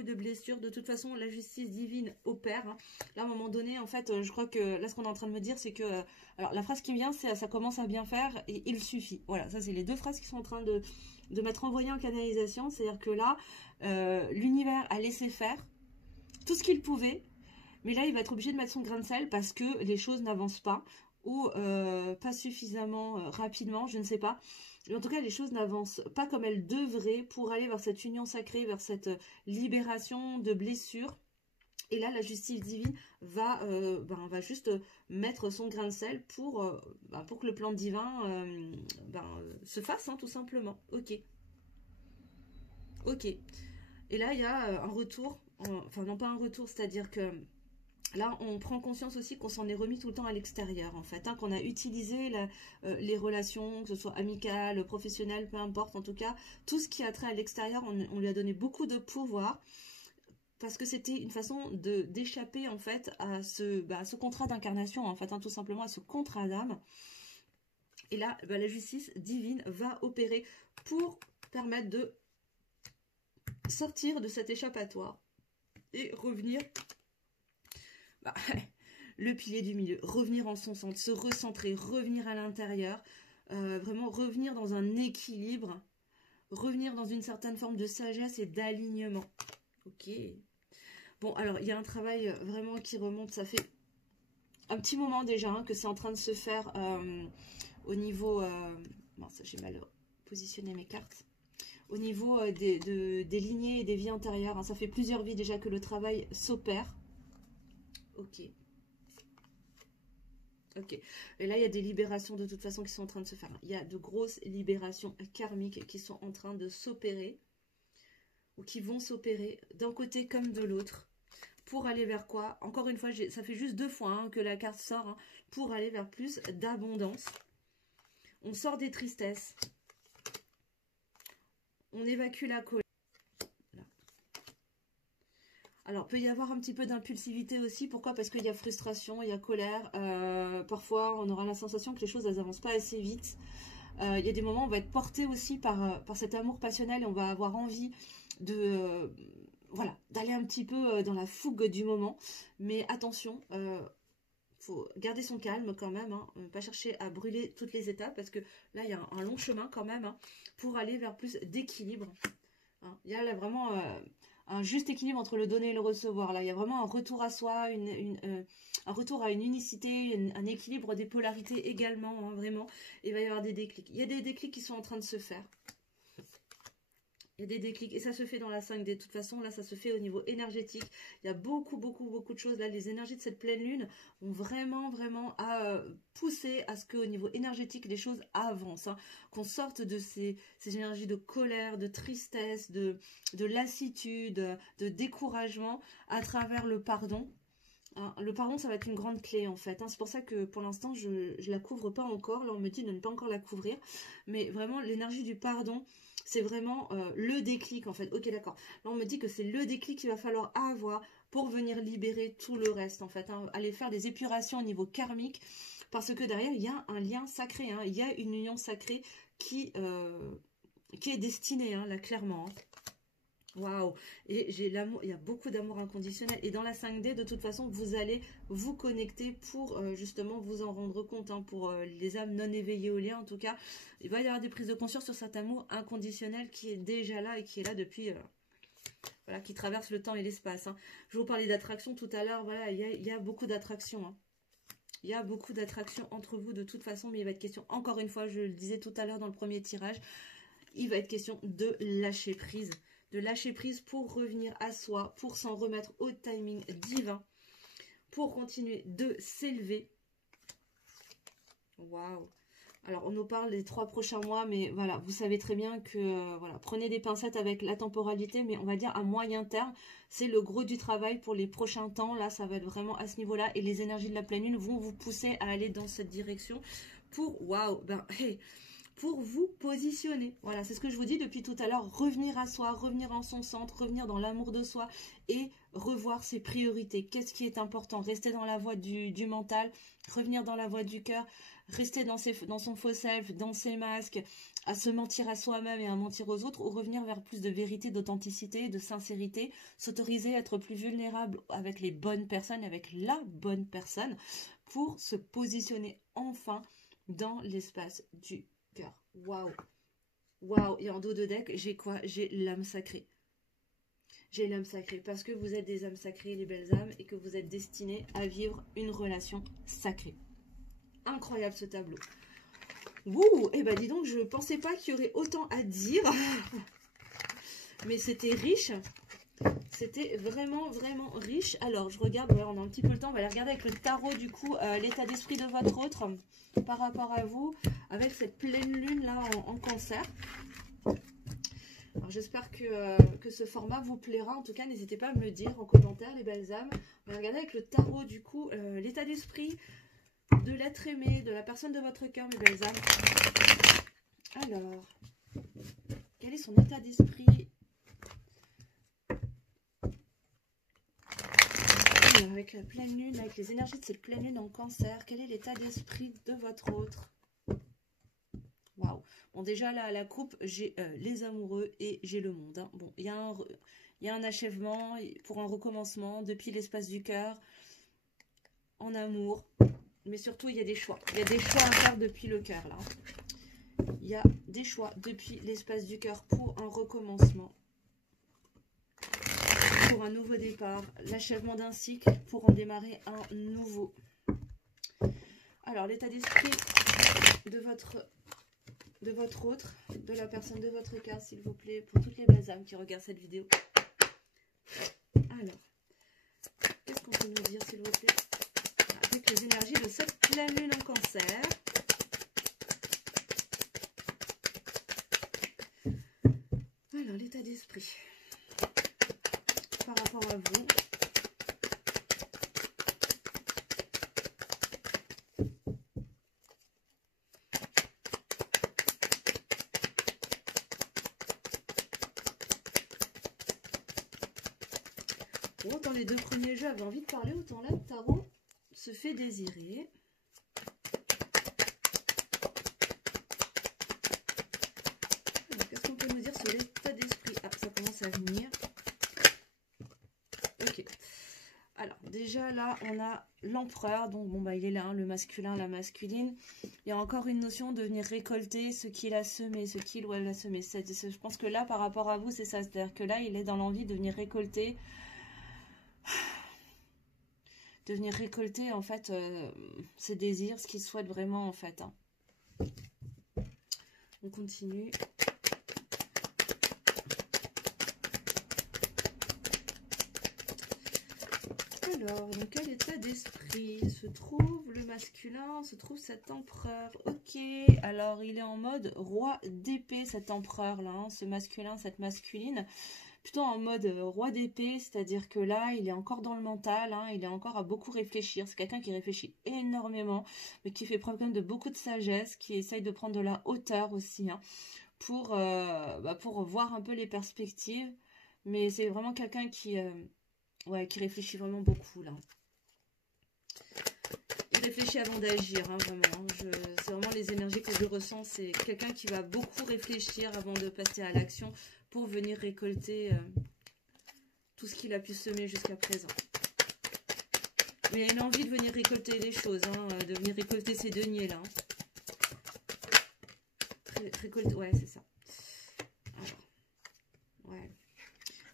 de blessures. De toute façon, la justice divine opère. Hein. Là, à un moment donné, en fait, je crois que là, ce qu'on est en train de me dire, c'est que... alors, la phrase qui me vient, c'est « ça commence à bien faire et il suffit ». Voilà, ça, c'est les deux phrases qui sont en train de m'être envoyées en canalisation. C'est-à-dire que là, l'univers a laissé faire tout ce qu'il pouvait, mais là, il va être obligé de mettre son grain de sel parce que les choses n'avancent pas ou pas suffisamment rapidement, je ne sais pas. Mais en tout cas, les choses n'avancent pas comme elles devraient pour aller vers cette union sacrée, vers cette libération de blessures. Et là, la justice divine va juste mettre son grain de sel pour que le plan divin se fasse, hein, tout simplement. Ok. Ok. Et là, il y a un retour, enfin non pas un retour, c'est-à-dire que là, on prend conscience aussi qu'on s'en est remis tout le temps à l'extérieur, en fait, hein, qu'on a utilisé les relations, que ce soit amicales, professionnelles, peu importe, en tout cas, tout ce qui a trait à l'extérieur, on lui a donné beaucoup de pouvoir, parce que c'était une façon d'échapper, en fait, à ce contrat d'incarnation, en fait, hein, tout simplement, à ce contrat d'âme. Et là, la justice divine va opérer pour permettre de sortir de cet échappatoire et revenir... le pilier du milieu, revenir en son centre, se recentrer, revenir à l'intérieur, vraiment revenir dans un équilibre, revenir dans une certaine forme de sagesse et d'alignement. Ok. Bon, alors, il y a un travail vraiment qui remonte, ça fait un petit moment déjà hein, que c'est en train de se faire au niveau... Bon, ça, j'ai mal positionné mes cartes. Au niveau des lignées et des vies antérieures. Hein, ça fait plusieurs vies déjà que le travail s'opère. Ok. Ok. Et là, il y a des libérations de toute façon qui sont en train de se faire. Il y a de grosses libérations karmiques qui sont en train de s'opérer. Ou qui vont s'opérer d'un côté comme de l'autre. Pour aller vers quoi? Encore une fois, ça fait juste 2 fois hein, que la carte sort. Hein, pour aller vers plus d'abondance. On sort des tristesses. On évacue la colère. Voilà. Alors, peut y avoir un petit peu d'impulsivité aussi. Pourquoi? Parce qu'il y a frustration, il y a colère. Parfois, on aura la sensation que les choses, elles n'avancent pas assez vite. Il y a des moments où on va être porté aussi par cet amour passionnel et on va avoir envie de... voilà, d'aller un petit peu dans la fougue du moment. Mais attention, faut garder son calme quand même, hein, pas chercher à brûler toutes les étapes parce que là, il y a un long chemin quand même hein, pour aller vers plus d'équilibre. Hein. Il y a là vraiment un juste équilibre entre le donner et le recevoir. Là, il y a vraiment un retour à soi, un retour à une unicité, un équilibre des polarités également, hein, vraiment. Il va y avoir des déclics. Il y a des déclics qui sont en train de se faire. Il y a des déclics et ça se fait dans la 5D. De toute façon, là, ça se fait au niveau énergétique. Il y a beaucoup de choses. Là, les énergies de cette pleine lune ont vraiment à pousser à ce qu'au niveau énergétique, les choses avancent. Hein. Qu'on sorte de ces énergies de colère, de tristesse, de lassitude, de découragement à travers le pardon. Hein, le pardon, ça va être une grande clé en fait. Hein. C'est pour ça que pour l'instant, je ne la couvre pas encore. Là, on me dit de ne pas encore la couvrir. Mais vraiment, l'énergie du pardon, c'est vraiment le déclic en fait. Ok, d'accord. Là, on me dit que c'est le déclic qu'il va falloir avoir pour venir libérer tout le reste en fait. Hein. Aller faire des épurations au niveau karmique. Parce que derrière, il y a un lien sacré. Hein. Il y a une union sacrée qui est destinée, hein, là, clairement. Hein. Waouh! Et j'ai l'amour, il y a beaucoup d'amour inconditionnel. Et dans la 5D, de toute façon, vous allez vous connecter pour justement vous en rendre compte. Hein, pour les âmes non éveillées au lien, en tout cas, il va y avoir des prises de conscience sur cet amour inconditionnel qui est déjà là et qui est là depuis... voilà, qui traverse le temps et l'espace. Hein. Je vous parlais d'attraction tout à l'heure. Voilà, il y a beaucoup d'attraction. Hein. Il y a beaucoup d'attraction entre vous de toute façon, mais il va être question, encore une fois, je le disais tout à l'heure dans le premier tirage, il va être question de lâcher prise. De lâcher prise pour revenir à soi, pour s'en remettre au timing divin, pour continuer de s'élever. Waouh! Alors, on nous parle des 3 prochains mois, mais voilà, vous savez très bien que, voilà, prenez des pincettes avec la temporalité, mais on va dire à moyen terme, c'est le gros du travail pour les prochains temps. Là, ça va être vraiment à ce niveau-là, et les énergies de la pleine lune vont vous pousser à aller dans cette direction pour, waouh, ben, hey, pour vous positionner. Voilà, c'est ce que je vous dis depuis tout à l'heure. Revenir à soi, revenir en son centre, revenir dans l'amour de soi et revoir ses priorités. Qu'est-ce qui est important? Rester dans la voie du mental, revenir dans la voie du cœur, rester dans son faux self, dans ses masques, à se mentir à soi-même et à mentir aux autres, ou revenir vers plus de vérité, d'authenticité, de sincérité, s'autoriser à être plus vulnérable avec les bonnes personnes, avec la bonne personne, pour se positionner enfin dans l'espace du cœur. Waouh, waouh. Et en dos de deck, j'ai quoi? J'ai l'âme sacrée. J'ai l'âme sacrée parce que vous êtes des âmes sacrées, les belles âmes, et que vous êtes destinés à vivre une relation sacrée. Incroyable ce tableau. Wouh. Et bah dis donc, je pensais pas qu'il y aurait autant à dire. Mais c'était riche. C'était vraiment riche. Alors, je regarde, ouais, on a un petit peu le temps. On va aller regarder avec le tarot, du coup, l'état d'esprit de votre autre par rapport à vous, avec cette pleine lune là en cancer. Alors, j'espère que ce format vous plaira. En tout cas, n'hésitez pas à me le dire en commentaire, les belles âmes. On va regarder avec le tarot, du coup, l'état d'esprit de l'être aimé, de la personne de votre cœur, mes belles âmes. Alors, quel est son état d'esprit? Avec la pleine lune, avec les énergies de cette pleine lune en cancer, quel est l'état d'esprit de votre autre? Waouh! Bon, déjà là, à la coupe, j'ai les amoureux et j'ai le monde. Hein. Bon, il y a un achèvement pour un recommencement depuis l'espace du cœur, en amour. Mais surtout, il y a des choix. Il y a des choix à faire depuis le cœur, là. Il y a des choix depuis l'espace du cœur pour un recommencement. pour un nouveau départ, l'achèvement d'un cycle pour en démarrer un nouveau. Alors, l'état d'esprit de votre autre, de la personne de votre cœur, s'il vous plaît, pour toutes les belles âmes qui regardent cette vidéo. Alors, qu'est-ce qu'on peut nous dire, s'il vous plaît, avec les énergies de cette pleine lune en Cancer? Alors, l'état d'esprit par rapport à vous. Autant les deux premiers jeux avaient envie de parler, autant là, le tarot se fait désirer. Qu'est-ce qu'on peut nous dire sur l'état d'esprit? Ah, ça commence à venir. Ok. Alors, déjà là, on a l'empereur. Donc, bon, bah, il est là, hein, le masculin, la masculine. Il y a encore une notion de venir récolter ce qu'il a semé, ce qu'il ou elle a semé. Je pense que là, par rapport à vous, c'est ça. C'est-à-dire que là, il est dans l'envie de venir récolter... de venir récolter en fait ses désirs, ce qu'il souhaite vraiment en fait. Hein. On continue. Alors, dans quel état d'esprit se trouve le masculin, se trouve cet empereur? Ok, alors il est en mode roi d'épée, cet empereur là, hein, ce masculin, cette masculine. Plutôt en mode roi d'épée, c'est-à-dire que là, il est encore dans le mental, hein, il est encore à beaucoup réfléchir. C'est quelqu'un qui réfléchit énormément, mais qui fait preuve quand même de beaucoup de sagesse, qui essaye de prendre de la hauteur aussi, hein, pour voir un peu les perspectives. Mais c'est vraiment quelqu'un qui réfléchit vraiment beaucoup, là. Il réfléchit avant d'agir, hein, vraiment. Hein. C'est vraiment les énergies que je ressens. C'est quelqu'un qui va beaucoup réfléchir avant de passer à l'action pour venir récolter tout ce qu'il a pu semer jusqu'à présent. Mais il a une envie de venir récolter les choses, hein, de venir récolter ces deniers là. Ouais, c'est ça. Alors, ouais.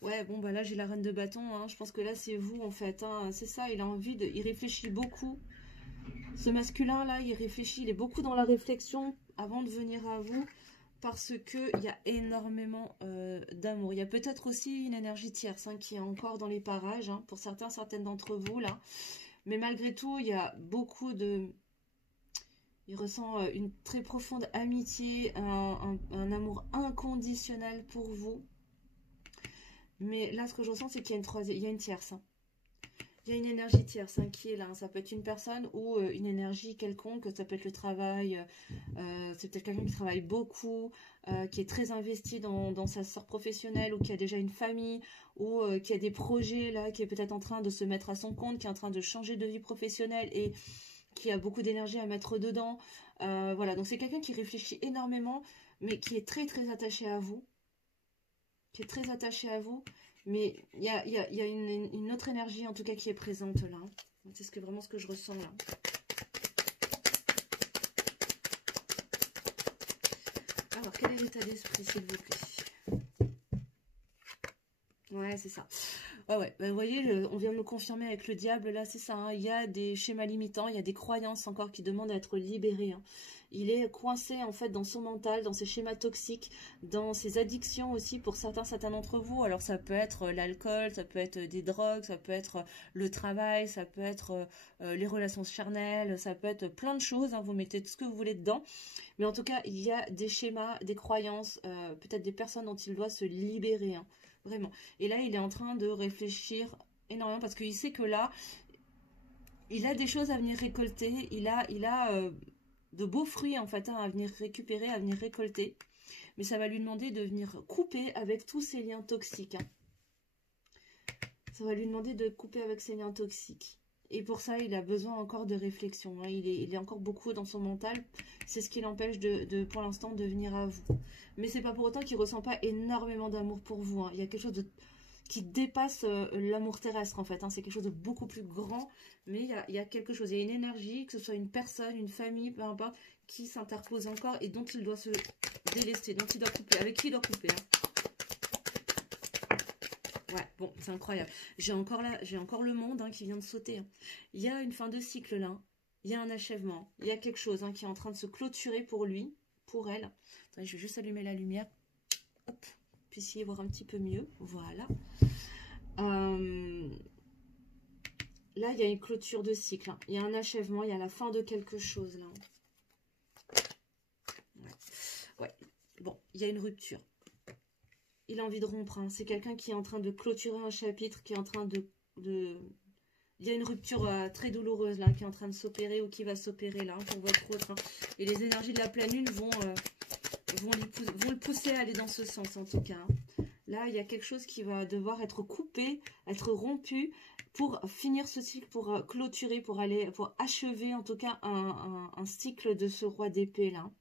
Ouais, bon, bah là, j'ai la reine de bâton. Hein. Je pense que là, c'est vous, en fait. Hein. C'est ça, il a envie de... Il réfléchit beaucoup. Ce masculin-là, il réfléchit. Il est beaucoup dans la réflexion avant de venir à vous. Parce qu'il y a énormément d'amour. Il y a peut-être aussi une énergie tierce hein, qui est encore dans les parages. Hein, pour certaines d'entre vous, là. Mais malgré tout, il y a beaucoup de... Il ressent une très profonde amitié, un amour inconditionnel pour vous. Mais là, ce que je ressens, c'est qu'il y a une tierce. Hein. Il y a une énergie tierce hein, qui est là. Hein. Ça peut être une personne ou une énergie quelconque. Ça peut être le travail. C'est peut-être quelqu'un qui travaille beaucoup, qui est très investi dans sa sphère professionnelle ou qui a déjà une famille ou qui a des projets là, qui est peut-être en train de se mettre à son compte, qui est en train de changer de vie professionnelle et qui a beaucoup d'énergie à mettre dedans. Voilà, donc c'est quelqu'un qui réfléchit énormément, mais qui est très très attaché à vous. Mais il y a une autre énergie en tout cas qui est présente là. C'est vraiment ce que je ressens là. Alors, quel est l'état d'esprit, s'il vous plaît? Ouais, c'est ça. Ouais. Bah, vous voyez, on vient de me confirmer avec le diable, là, c'est ça. Hein. Il y a des schémas limitants, il y a des croyances encore qui demandent à être libérées. Hein. Il est coincé, en fait, dans son mental, dans ses schémas toxiques, dans ses addictions aussi, pour certains d'entre vous. Alors, ça peut être l'alcool, ça peut être des drogues, ça peut être le travail, ça peut être les relations charnelles, ça peut être plein de choses. Hein. Vous mettez tout ce que vous voulez dedans. Mais en tout cas, il y a des schémas, des croyances, peut-être des personnes dont il doit se libérer. Hein. Vraiment. Et là, il est en train de réfléchir énormément parce qu'il sait que là, il a des choses à venir récolter. Il a de beaux fruits, en fait, hein, à venir récupérer, à venir récolter. Mais ça va lui demander de venir couper avec tous ces liens toxiques. Hein. Ça va lui demander de couper avec ces liens toxiques. Et pour ça, il a besoin encore de réflexion. Hein. Il est encore beaucoup dans son mental. C'est ce qui l'empêche pour l'instant de venir à vous. Mais c'est pas pour autant qu'il ressent pas énormément d'amour pour vous. Hein. Il y a quelque chose qui dépasse l'amour terrestre en fait. Hein. C'est quelque chose de beaucoup plus grand. Mais il y a quelque chose. Il y a une énergie, que ce soit une personne, une famille, peu importe, qui s'interpose encore et dont il doit se délester, dont il doit couper, avec qui il doit couper. Hein. Ouais, bon, c'est incroyable. J'ai encore le monde hein, qui vient de sauter. Hein. Il y a une fin de cycle là. Il y a un achèvement. Il y a quelque chose hein, qui est en train de se clôturer pour lui, pour elle. Attendez, je vais juste allumer la lumière. Hop, puissiez voir un petit peu mieux. Voilà. Là, il y a une clôture de cycle. Hein. Il y a un achèvement. Il y a la fin de quelque chose là. Ouais. Bon, il y a une rupture. Il a envie de rompre. Hein. C'est quelqu'un qui est en train de clôturer un chapitre, qui est en train de... Il y a une rupture très douloureuse là, qui est en train de s'opérer ou qui va s'opérer là, pour votre autre. Hein. Et les énergies de la pleine lune vont le pousser à aller dans ce sens en tout cas. Hein. Là, il y a quelque chose qui va devoir être coupé, être rompu pour finir ce cycle, pour clôturer, pour achever en tout cas un cycle de ce roi d'épée là.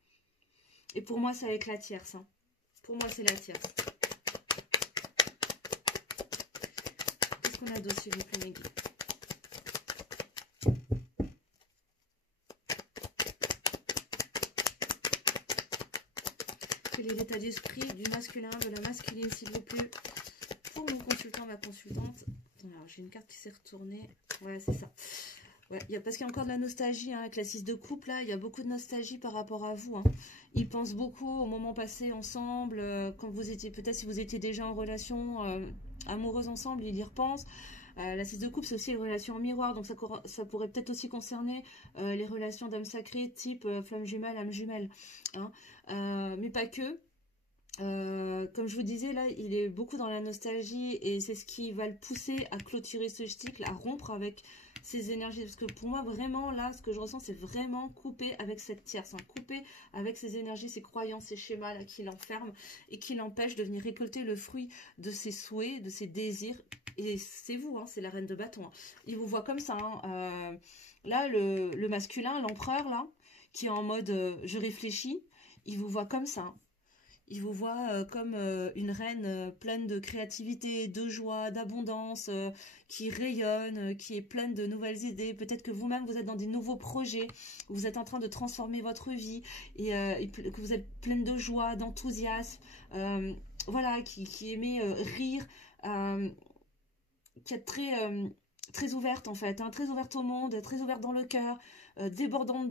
Et pour moi, c'est avec la tierce. Hein. Pour moi, c'est la tierce. Qu'est-ce qu'on a d'autre, s'il vous plaît, mes guides? Quel est l'état d'esprit du masculin, de la masculine, s'il vous plaît? Pour mon consultant, ma consultante. Alors, j'ai une carte qui s'est retournée. Ouais, c'est ça. Ouais, parce qu'il y a encore de la nostalgie hein, avec la 6 de coupe, là. Il y a beaucoup de nostalgie par rapport à vous. Hein. Ils pensent beaucoup au moment passé ensemble. Quand vous étiez, peut-être si vous étiez déjà en relation amoureuse ensemble, ils y repensent. La 6 de coupe, c'est aussi une relation en miroir. Donc, ça pourrait peut-être aussi concerner les relations d'âme sacrée, type flamme jumelle, âme jumelle. Hein. Mais pas que. Comme je vous disais, là, il est beaucoup dans la nostalgie et c'est ce qui va le pousser à clôturer ce cycle, à rompre avec ses énergies. Parce que pour moi, vraiment, là, ce que je ressens, c'est vraiment couper avec cette tierce, hein, couper avec ses énergies, ses croyances, ses schémas là, qui l'enferment et qui l'empêchent de venir récolter le fruit de ses souhaits, de ses désirs. Et c'est vous, hein, c'est la reine de bâton. Hein. Il vous voit comme ça. Hein. Là, le masculin, l'empereur, là, qui est en mode je réfléchis, il vous voit comme ça. Hein. Il vous voit comme une reine pleine de créativité, de joie, d'abondance, qui rayonne, qui est pleine de nouvelles idées. Peut-être que vous-même, vous êtes dans des nouveaux projets, où vous êtes en train de transformer votre vie, et que vous êtes pleine de joie, d'enthousiasme, voilà, qui aimait rire, qui est très ouverte en fait, hein, très ouverte au monde, très ouverte dans le cœur, débordante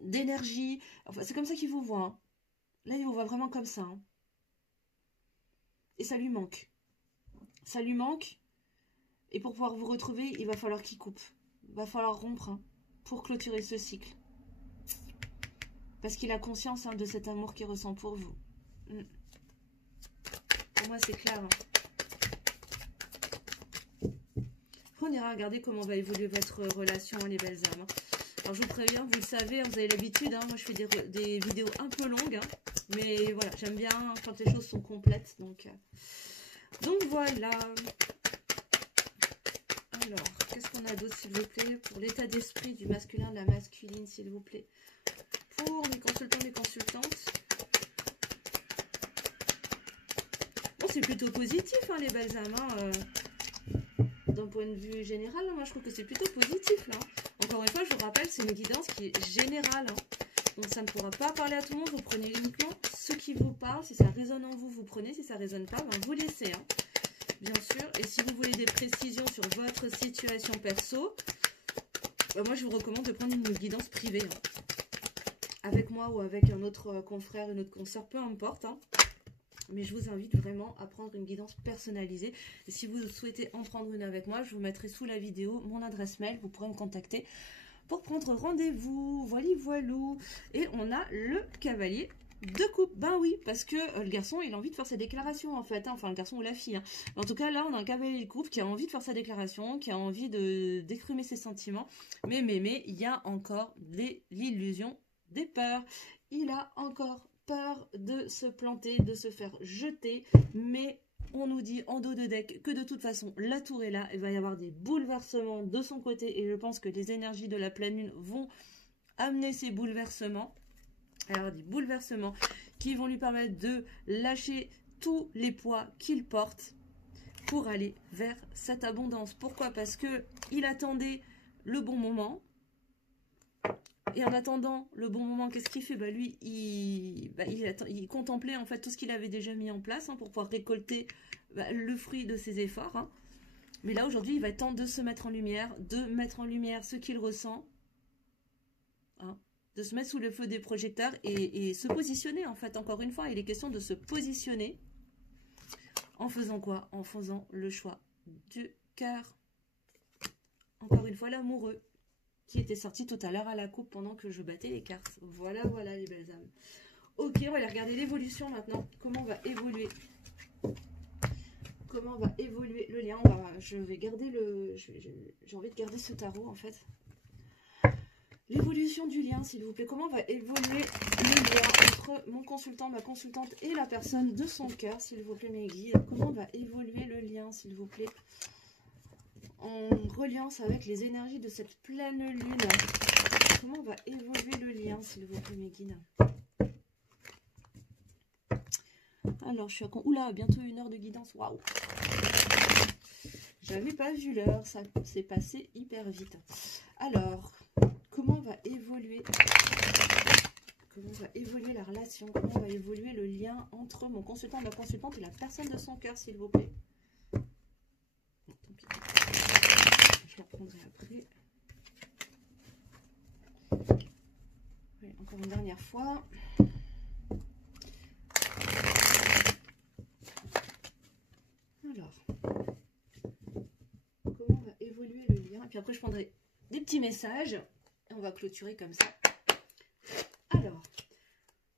d'énergie. Enfin, c'est comme ça qu'il vous voit. Hein. Là, il vous voit vraiment comme ça. Hein. Et ça lui manque. Ça lui manque. Et pour pouvoir vous retrouver, il va falloir qu'il coupe. Il va falloir rompre hein, pour clôturer ce cycle. Parce qu'il a conscience hein, de cet amour qu'il ressent pour vous. Pour moi, c'est clair. Hein. On ira regarder comment va évoluer votre relation, les belles âmes. Hein. Alors, je vous préviens, vous le savez, vous avez l'habitude. Hein, moi, je fais des vidéos un peu longues. Hein. Mais voilà, j'aime bien quand les choses sont complètes. Donc voilà. Alors, qu'est-ce qu'on a d'autre, s'il vous plaît? Pour l'état d'esprit du masculin, de la masculine, s'il vous plaît. Pour mes consultants, mes consultantes. Bon, c'est plutôt positif, hein, les belles âmes. Hein, d'un point de vue général, hein, moi, je trouve que c'est plutôt positif, là. Encore une fois, je vous rappelle, c'est une guidance qui est générale, hein. Donc ça ne pourra pas parler à tout le monde, vous prenez uniquement ce qui vous parle. Si ça résonne en vous, vous prenez. Si ça ne résonne pas, ben vous laissez. Hein. Bien sûr. Et si vous voulez des précisions sur votre situation perso, ben moi je vous recommande de prendre une guidance privée. Hein. Avec moi ou avec un autre confrère, une autre consoeur, peu importe. Hein. Mais je vous invite vraiment à prendre une guidance personnalisée. Et si vous souhaitez en prendre une avec moi, je vous mettrai sous la vidéo mon adresse mail. Vous pourrez me contacter pour prendre rendez-vous. Voilou. Et on a le cavalier de coupe. Ben oui, parce que le garçon, il a envie de faire sa déclaration en fait. Hein. Enfin, le garçon ou la fille. Hein. En tout cas, là, on a un cavalier de coupe qui a envie de faire sa déclaration, qui a envie d'exprimer ses sentiments. Mais, il y a encore l'illusion des peurs. Il a encore peur de se planter, de se faire jeter. Mais on nous dit en dos de deck que de toute façon, la tour est là. Il va y avoir des bouleversements de son côté. Et je pense que les énergies de la pleine lune vont amener ces bouleversements. Alors, des bouleversements qui vont lui permettre de lâcher tous les poids qu'il porte pour aller vers cette abondance. Pourquoi? Parce que il attendait le bon moment. Et en attendant le bon moment, qu'est-ce qu'il fait? Bah lui, il contemplait en fait tout ce qu'il avait déjà mis en place pour pouvoir récolter le fruit de ses efforts. Mais là, aujourd'hui, il va être temps de se mettre en lumière, de mettre en lumière ce qu'il ressent, de se mettre sous le feu des projecteurs et se positionner, en fait, encore une fois. Il est question de se positionner en faisant quoi? En faisant le choix du cœur. Encore une fois, l'amoureux qui était sorti tout à l'heure à la coupe pendant que je battais les cartes. Voilà, voilà, les belles âmes. Ok, on va aller regarder l'évolution maintenant. Comment va évoluer? Comment va évoluer le lien? Je vais garder j'ai envie de garder ce tarot, en fait. L'évolution du lien, s'il vous plaît. Comment va évoluer le lien entre mon consultant, ma consultante et la personne de son cœur, s'il vous plaît, mes guides? Comment va évoluer le lien, s'il vous plaît, en reliance avec les énergies de cette pleine lune? Comment va évoluer le lien, s'il vous plaît, mes guides? Alors, je suis à... Oula, bientôt 1 heure de guidance. Waouh! J'avais pas vu l'heure, ça s'est passé hyper vite. Alors, comment va évoluer la relation? Comment va évoluer le lien entre mon consultant, ma consultante et la personne de son cœur, s'il vous plaît? Bon, tant pis. Je la prendrai après. Oui, encore une dernière fois. Alors, comment va évoluer le lien? Et puis après, je prendrai des petits messages. Et on va clôturer comme ça. Alors,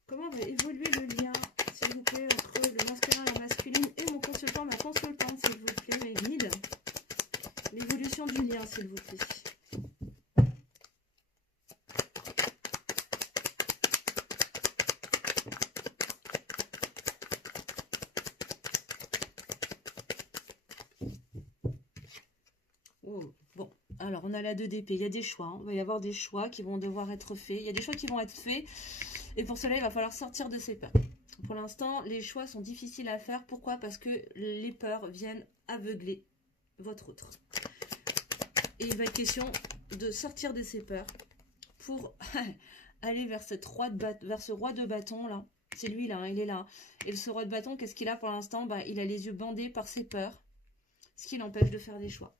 comment va évoluer le lien, s'il vous plaît, entre le masculin et la masculine et mon consultant, ma consultante, s'il vous plaît, mes guides? L'évolution du lien, s'il vous plaît. Oh, bon, alors on a la 2 d'épée, il y a des choix, il va y avoir des choix qui vont devoir être faits, il y a des choix qui vont être faits, et pour cela il va falloir sortir de ces peurs. Pour l'instant, les choix sont difficiles à faire, pourquoi? Parce que les peurs viennent aveugler votre autre. Et il va être question de sortir de ces peurs pour aller vers, vers ce roi de bâton là. C'est lui là, il est là. Et ce roi de bâton, qu'est-ce qu'il a pour l'instant? Il a les yeux bandés par ses peurs, ce qui l'empêche de faire des choix.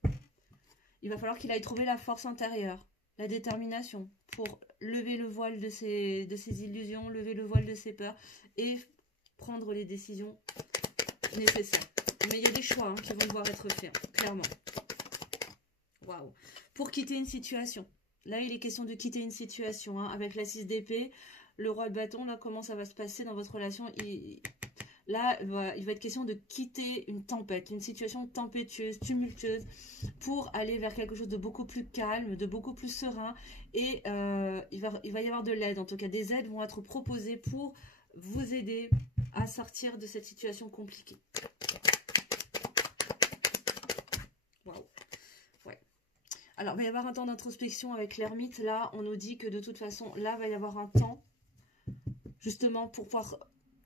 Il va falloir qu'il aille trouver la force intérieure, la détermination pour lever le voile de ses illusions, lever le voile de ses peurs et prendre les décisions nécessaires. Mais il y a des choix qui vont devoir être faits, clairement. Waouh! Pour quitter une situation. Là, il est question de quitter une situation. Avec la 6 d'épée, le roi de bâton, là, comment ça va se passer dans votre relation? Là, il va être question de quitter une tempête, une situation tempétueuse, tumultueuse, pour aller vers quelque chose de beaucoup plus calme, de beaucoup plus serein. Et il va y avoir de l'aide, en tout cas des aides vont être proposées pour vous aider à sortir de cette situation compliquée. Waouh! Ouais. Alors, il va y avoir un temps d'introspection avec l'ermite. Là, on nous dit que de toute façon, là, il va y avoir un temps, justement, pour pouvoir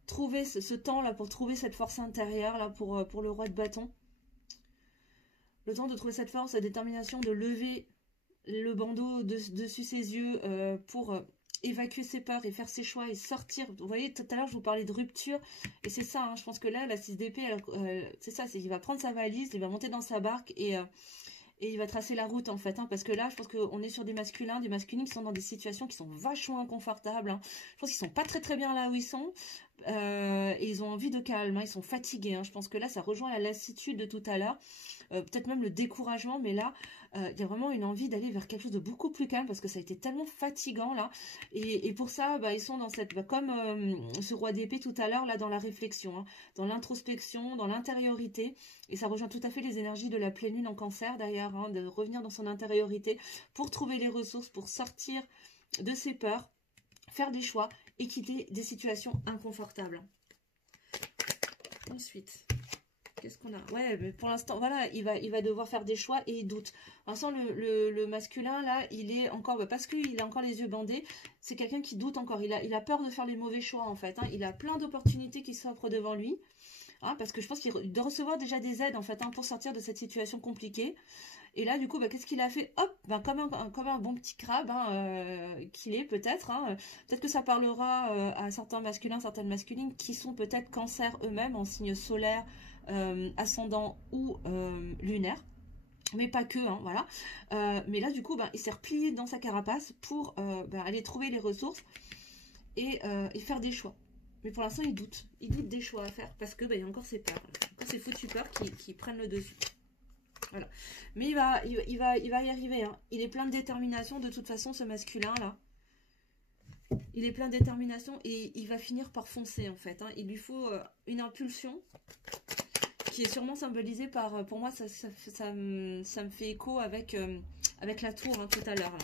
trouver ce temps-là, pour trouver cette force intérieure, là, pour le roi de bâton. Le temps de trouver cette force, cette détermination de lever le bandeau dessus ses yeux pour évacuer ses peurs et faire ses choix et sortir. Vous voyez, tout à l'heure, je vous parlais de rupture. Et c'est ça, je pense que là, la 6 d'épée, c'est ça, c'est qu'il va prendre sa valise, il va monter dans sa barque et il va tracer la route, en fait. Parce que là, je pense qu'on est sur des masculins, des masculines qui sont dans des situations qui sont vachement inconfortables. Je pense qu'ils sont pas très très bien là où ils sont. Et ils ont envie de calme, ils sont fatigués. Je pense que là, ça rejoint la lassitude de tout à l'heure. Peut-être même le découragement, mais là, il y a vraiment une envie d'aller vers quelque chose de beaucoup plus calme parce que ça a été tellement fatigant là. Et pour ça, ils sont dans cette, comme ce roi d'épée tout à l'heure, là, dans la réflexion, dans l'introspection, dans l'intériorité. Et ça rejoint tout à fait les énergies de la pleine lune en cancer d'ailleurs, de revenir dans son intériorité pour trouver les ressources, pour sortir de ses peurs, faire des choix et quitter des situations inconfortables. Ensuite, qu'est-ce qu'on a? Ouais, mais pour l'instant, voilà, il va devoir faire des choix et il doute. Pour l'instant, le masculin, là, il est encore, parce qu'il a encore les yeux bandés, c'est quelqu'un qui doute encore. Il a peur de faire les mauvais choix, en fait. Il a plein d'opportunités qui s'offrent devant lui. Parce que je pense qu'il doit recevoir déjà des aides, en fait, pour sortir de cette situation compliquée. Et là, du coup, bah, qu'est-ce qu'il a fait? Hop, bah, comme un bon petit crabe qu'il est peut-être. Hein, peut-être que ça parlera à certains masculins, certaines masculines qui sont peut-être cancer eux-mêmes en signe solaire, ascendant ou lunaire. Mais pas que, hein, voilà. Mais là, du coup, bah, il s'est replié dans sa carapace pour bah, aller trouver les ressources et faire des choix. Mais pour l'instant, il doute. Il doute des choix à faire parce que bah, il y a encore ses peurs. Encore ces foutues peurs qui prennent le dessus. Voilà. Mais il va y arriver. Hein. Il est plein de détermination. De toute façon, ce masculin-là, il est plein de détermination et il va finir par foncer, en fait. Hein. Il lui faut une impulsion qui est sûrement symbolisée par... Pour moi, ça me fait écho avec la tour hein, tout à l'heure.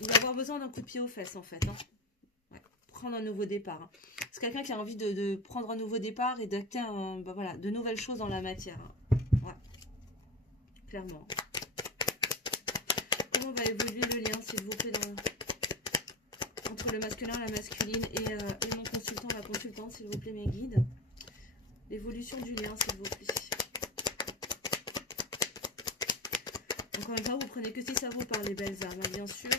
Il va avoir besoin d'un coup de pied aux fesses, en fait. Hein. Ouais. Prendre un nouveau départ. Hein. C'est quelqu'un qui a envie de prendre un nouveau départ et d'acter bah, voilà, de nouvelles choses dans la matière. Hein. Ouais. Clairement. Comment va évoluer le lien, s'il vous plaît, entre le masculin, la masculine et mon consultant, la consultante, s'il vous plaît, mes guides. L'évolution du lien, s'il vous plaît. Encore une fois, vous prenez que si ça vous parle, les belles âmes, hein, bien sûr.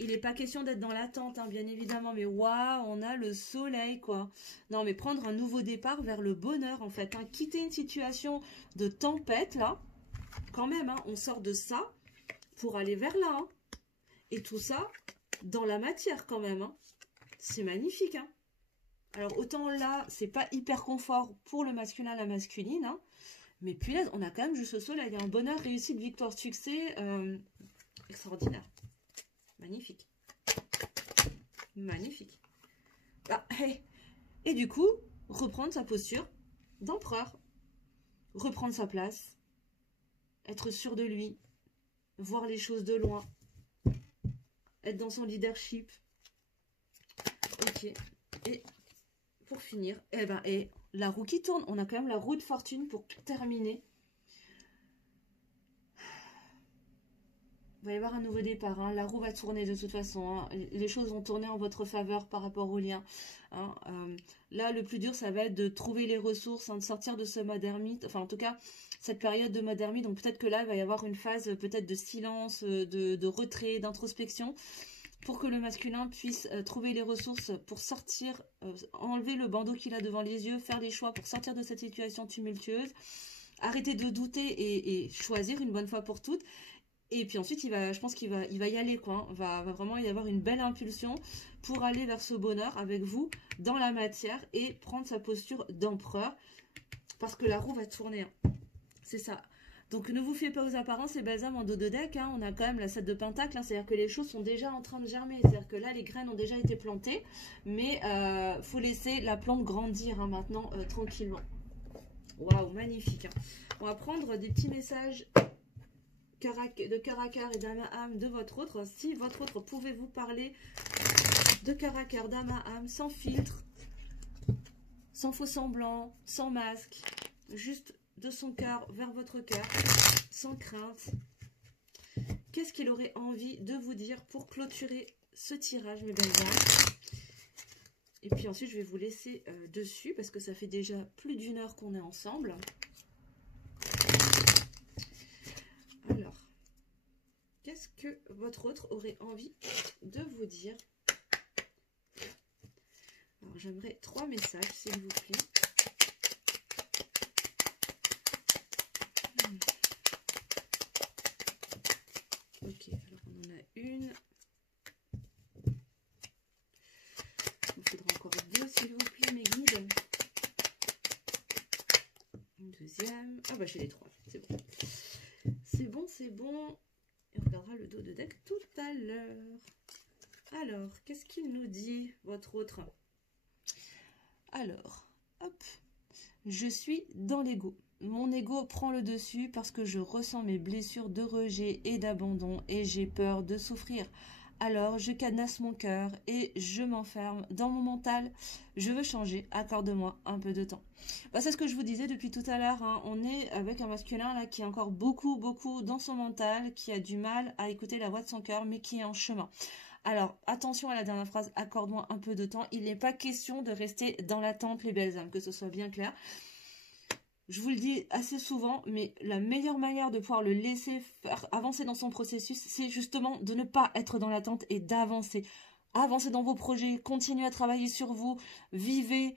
Il n'est pas question d'être dans l'attente, hein, bien évidemment. Mais waouh, on a le soleil, quoi. Non, mais prendre un nouveau départ vers le bonheur, en fait. Hein. Quitter une situation de tempête, là. Quand même, hein, on sort de ça pour aller vers là. Hein. Et tout ça dans la matière, quand même. Hein. C'est magnifique, hein. Alors, autant là, c'est pas hyper confort pour le masculin, la masculine, hein, mais punaise, on a quand même juste le soleil. Il y a un bonheur, réussite, victoire, succès extraordinaire. Magnifique. Magnifique. Ah, hey. Et du coup, reprendre sa posture d'empereur. Reprendre sa place. Être sûr de lui. Voir les choses de loin. Être dans son leadership. Ok. Et... pour finir, et la roue qui tourne. On a quand même la roue de fortune pour terminer. Il va y avoir un nouveau départ. Hein. La roue va tourner de toute façon. Hein. Les choses vont tourner en votre faveur par rapport au lien. Hein. Là, le plus dur, ça va être de trouver les ressources, hein, de sortir de ce mode ermite. Enfin, en tout cas, cette période de mode ermite. Donc, peut-être que là, il va y avoir une phase peut-être de silence, de retrait, d'introspection. Pour que le masculin puisse trouver les ressources pour sortir, enlever le bandeau qu'il a devant les yeux, faire les choix pour sortir de cette situation tumultueuse, arrêter de douter et choisir une bonne fois pour toutes. Et puis ensuite, je pense qu'il va y aller, quoi. Hein. Va vraiment y avoir une belle impulsion pour aller vers ce bonheur avec vous dans la matière et prendre sa posture d'empereur parce que la roue va tourner. Hein. C'est ça. Donc ne vous fiez pas aux apparences, les belles âmes en dos de deck, hein, on a quand même la 7 de Pentacle, hein, c'est-à-dire que les choses sont déjà en train de germer, c'est-à-dire que là les graines ont déjà été plantées, mais faut laisser la plante grandir hein, maintenant tranquillement. Waouh, magnifique. Hein. On va prendre des petits messages de cœur à cœur et d'âme à âme de votre autre. Si votre autre pouvait vous parler de cœur à cœur, d'âme à âme, sans filtre, sans faux semblant, sans masque, juste de son cœur vers votre cœur, sans crainte. Qu'est-ce qu'il aurait envie de vous dire pour clôturer ce tirage, mes belles âmes? Et puis ensuite, je vais vous laisser dessus parce que ça fait déjà plus d'1 heure qu'on est ensemble. Alors, qu'est-ce que votre autre aurait envie de vous dire? Alors, j'aimerais 3 messages, s'il vous plaît. Ok, alors on en a une. Il me faudra encore 2, s'il vous plaît, mes guides. Une deuxième. Ah bah j'ai les 3, c'est bon. C'est bon, c'est bon. Et on regardera le dos de deck tout à l'heure. Alors, qu'est-ce qu'il nous dit, votre autre? Alors, hop. Je suis dans l'ego. Mon ego prend le dessus parce que je ressens mes blessures de rejet et d'abandon et j'ai peur de souffrir. Alors je cadenasse mon cœur et je m'enferme dans mon mental. Je veux changer, accorde-moi un peu de temps. Bah, c'est ce que je vous disais depuis tout à l'heure. Hein. On est avec un masculin là qui est encore beaucoup dans son mental, qui a du mal à écouter la voix de son cœur, mais qui est en chemin. Alors, attention à la dernière phrase, accorde-moi un peu de temps. Il n'est pas question de rester dans l'attente, les belles âmes, que ce soit bien clair. je vous le dis assez souvent, mais la meilleure manière de pouvoir le laisser faire avancer dans son processus, c'est justement de ne pas être dans l'attente et d'avancer. Avancez dans vos projets, continuez à travailler sur vous, vivez,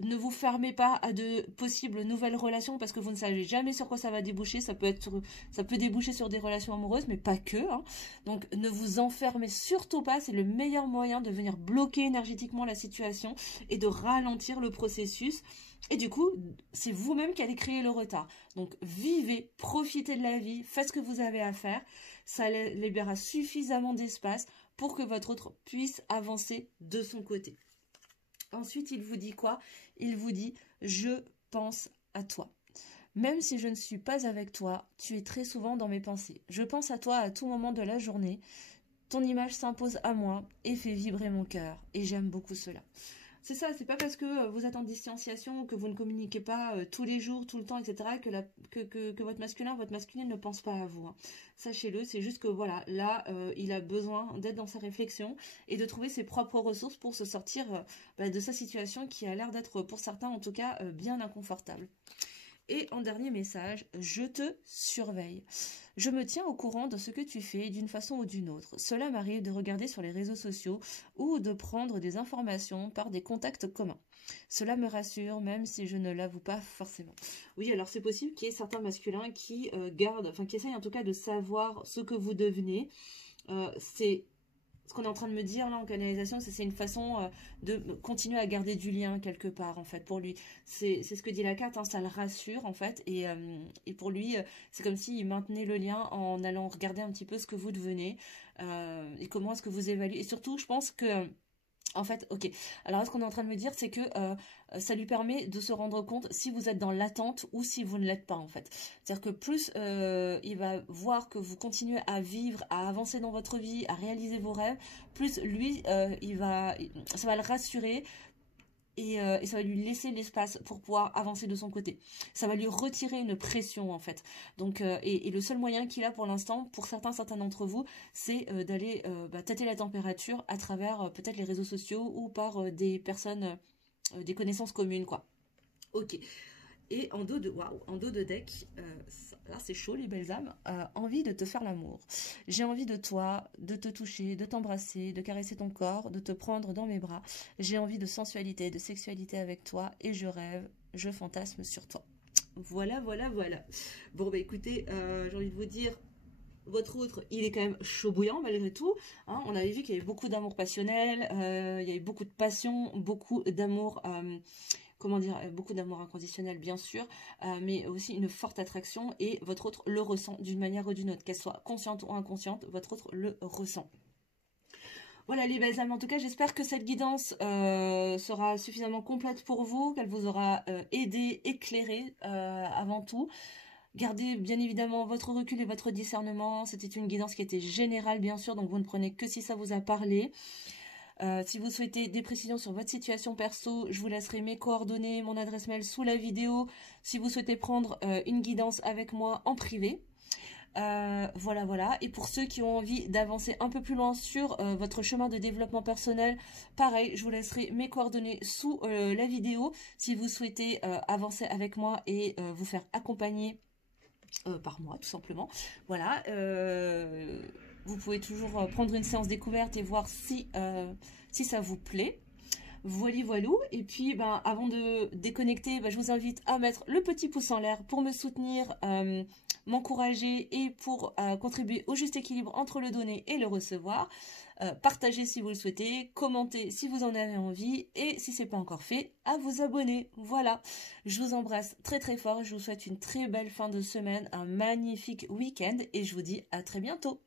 ne vous fermez pas à de possibles nouvelles relations parce que vous ne savez jamais sur quoi ça va déboucher. Ça peut déboucher sur des relations amoureuses, mais pas que, hein. Donc ne vous enfermez surtout pas. C'est le meilleur moyen de venir bloquer énergétiquement la situation et de ralentir le processus. Et du coup, c'est vous-même qui allez créer le retard. Donc vivez, profitez de la vie, faites ce que vous avez à faire. Ça libérera suffisamment d'espace pour que votre autre puisse avancer de son côté. Ensuite, il vous dit quoi? Il vous dit « Je pense à toi ». Même si je ne suis pas avec toi, tu es très souvent dans mes pensées. Je pense à toi à tout moment de la journée. Ton image s'impose à moi et fait vibrer mon cœur. Et j'aime beaucoup cela. C'est ça, c'est pas parce que vous êtes en distanciation, que vous ne communiquez pas tous les jours, tout le temps, etc., que votre masculin, votre masculine ne pense pas à vous, hein. Sachez-le, c'est juste que voilà, là, il a besoin d'être dans sa réflexion et de trouver ses propres ressources pour se sortir de sa situation qui a l'air d'être, pour certains en tout cas, bien inconfortable. Et en dernier message, je te surveille. Je me tiens au courant de ce que tu fais d'une façon ou d'une autre. Cela m'arrive de regarder sur les réseaux sociaux ou de prendre des informations par des contacts communs. Cela me rassure, même si je ne l'avoue pas forcément. Oui, alors c'est possible qu'il y ait certains masculins qui qui essayent en tout cas de savoir ce que vous devenez. C'est ce qu'on est en train de me dire là en canalisation, c'est une façon de continuer à garder du lien quelque part en fait pour lui. C'est ce que dit la carte, hein, ça le rassure en fait et pour lui c'est comme s'il maintenait le lien en allant regarder un petit peu ce que vous devenez et comment est-ce que vous évaluez. Et surtout je pense que en fait, ok. Alors, ce qu'on est en train de me dire, c'est que ça lui permet de se rendre compte si vous êtes dans l'attente ou si vous ne l'êtes pas, en fait. C'est-à-dire que plus il va voir que vous continuez à vivre, à avancer dans votre vie, à réaliser vos rêves, plus lui, ça va le rassurer. Et ça va lui laisser l'espace pour pouvoir avancer de son côté. Ça va lui retirer une pression en fait. Donc et le seul moyen qu'il a pour l'instant, pour certains d'entre vous, c'est d'aller tâter la température à travers peut-être les réseaux sociaux ou par des personnes, des connaissances communes quoi. Ok. Et en dos de deck, là c'est chaud les belles âmes, envie de te faire l'amour. J'ai envie de toi, de te toucher, de t'embrasser, de caresser ton corps, de te prendre dans mes bras. J'ai envie de sensualité, de sexualité avec toi et je rêve, je fantasme sur toi. Voilà, voilà, voilà. Bon bah écoutez, j'ai envie de vous dire, votre autre, il est quand même chaud bouillant malgré tout, hein. On avait vu qu'il y avait beaucoup d'amour passionnel, il y avait beaucoup de passion, beaucoup d'amour... comment dire, beaucoup d'amour inconditionnel bien sûr, mais aussi une forte attraction et votre autre le ressent d'une manière ou d'une autre, qu'elle soit consciente ou inconsciente, votre autre le ressent. Voilà les belles âmes, en tout cas j'espère que cette guidance sera suffisamment complète pour vous, qu'elle vous aura aidé, éclairé avant tout. Gardez bien évidemment votre recul et votre discernement, c'était une guidance qui était générale bien sûr, donc vous ne prenez que si ça vous a parlé. Si vous souhaitez des précisions sur votre situation perso, je vous laisserai mes coordonnées, mon adresse mail sous la vidéo. Si vous souhaitez prendre une guidance avec moi en privé. Voilà, voilà. Et pour ceux qui ont envie d'avancer un peu plus loin sur votre chemin de développement personnel, pareil, je vous laisserai mes coordonnées sous la vidéo. Si vous souhaitez avancer avec moi et vous faire accompagner par moi, tout simplement. Voilà. Vous pouvez toujours prendre une séance découverte et voir si ça vous plaît. Voilà, voilou. Et puis, avant de déconnecter, je vous invite à mettre le petit pouce en l'air pour me soutenir, m'encourager et pour contribuer au juste équilibre entre le donner et le recevoir. Partagez si vous le souhaitez, commentez si vous en avez envie et si ce n'est pas encore fait, à vous abonner. Voilà, je vous embrasse très très fort, je vous souhaite une très belle fin de semaine, un magnifique week-end et je vous dis à très bientôt.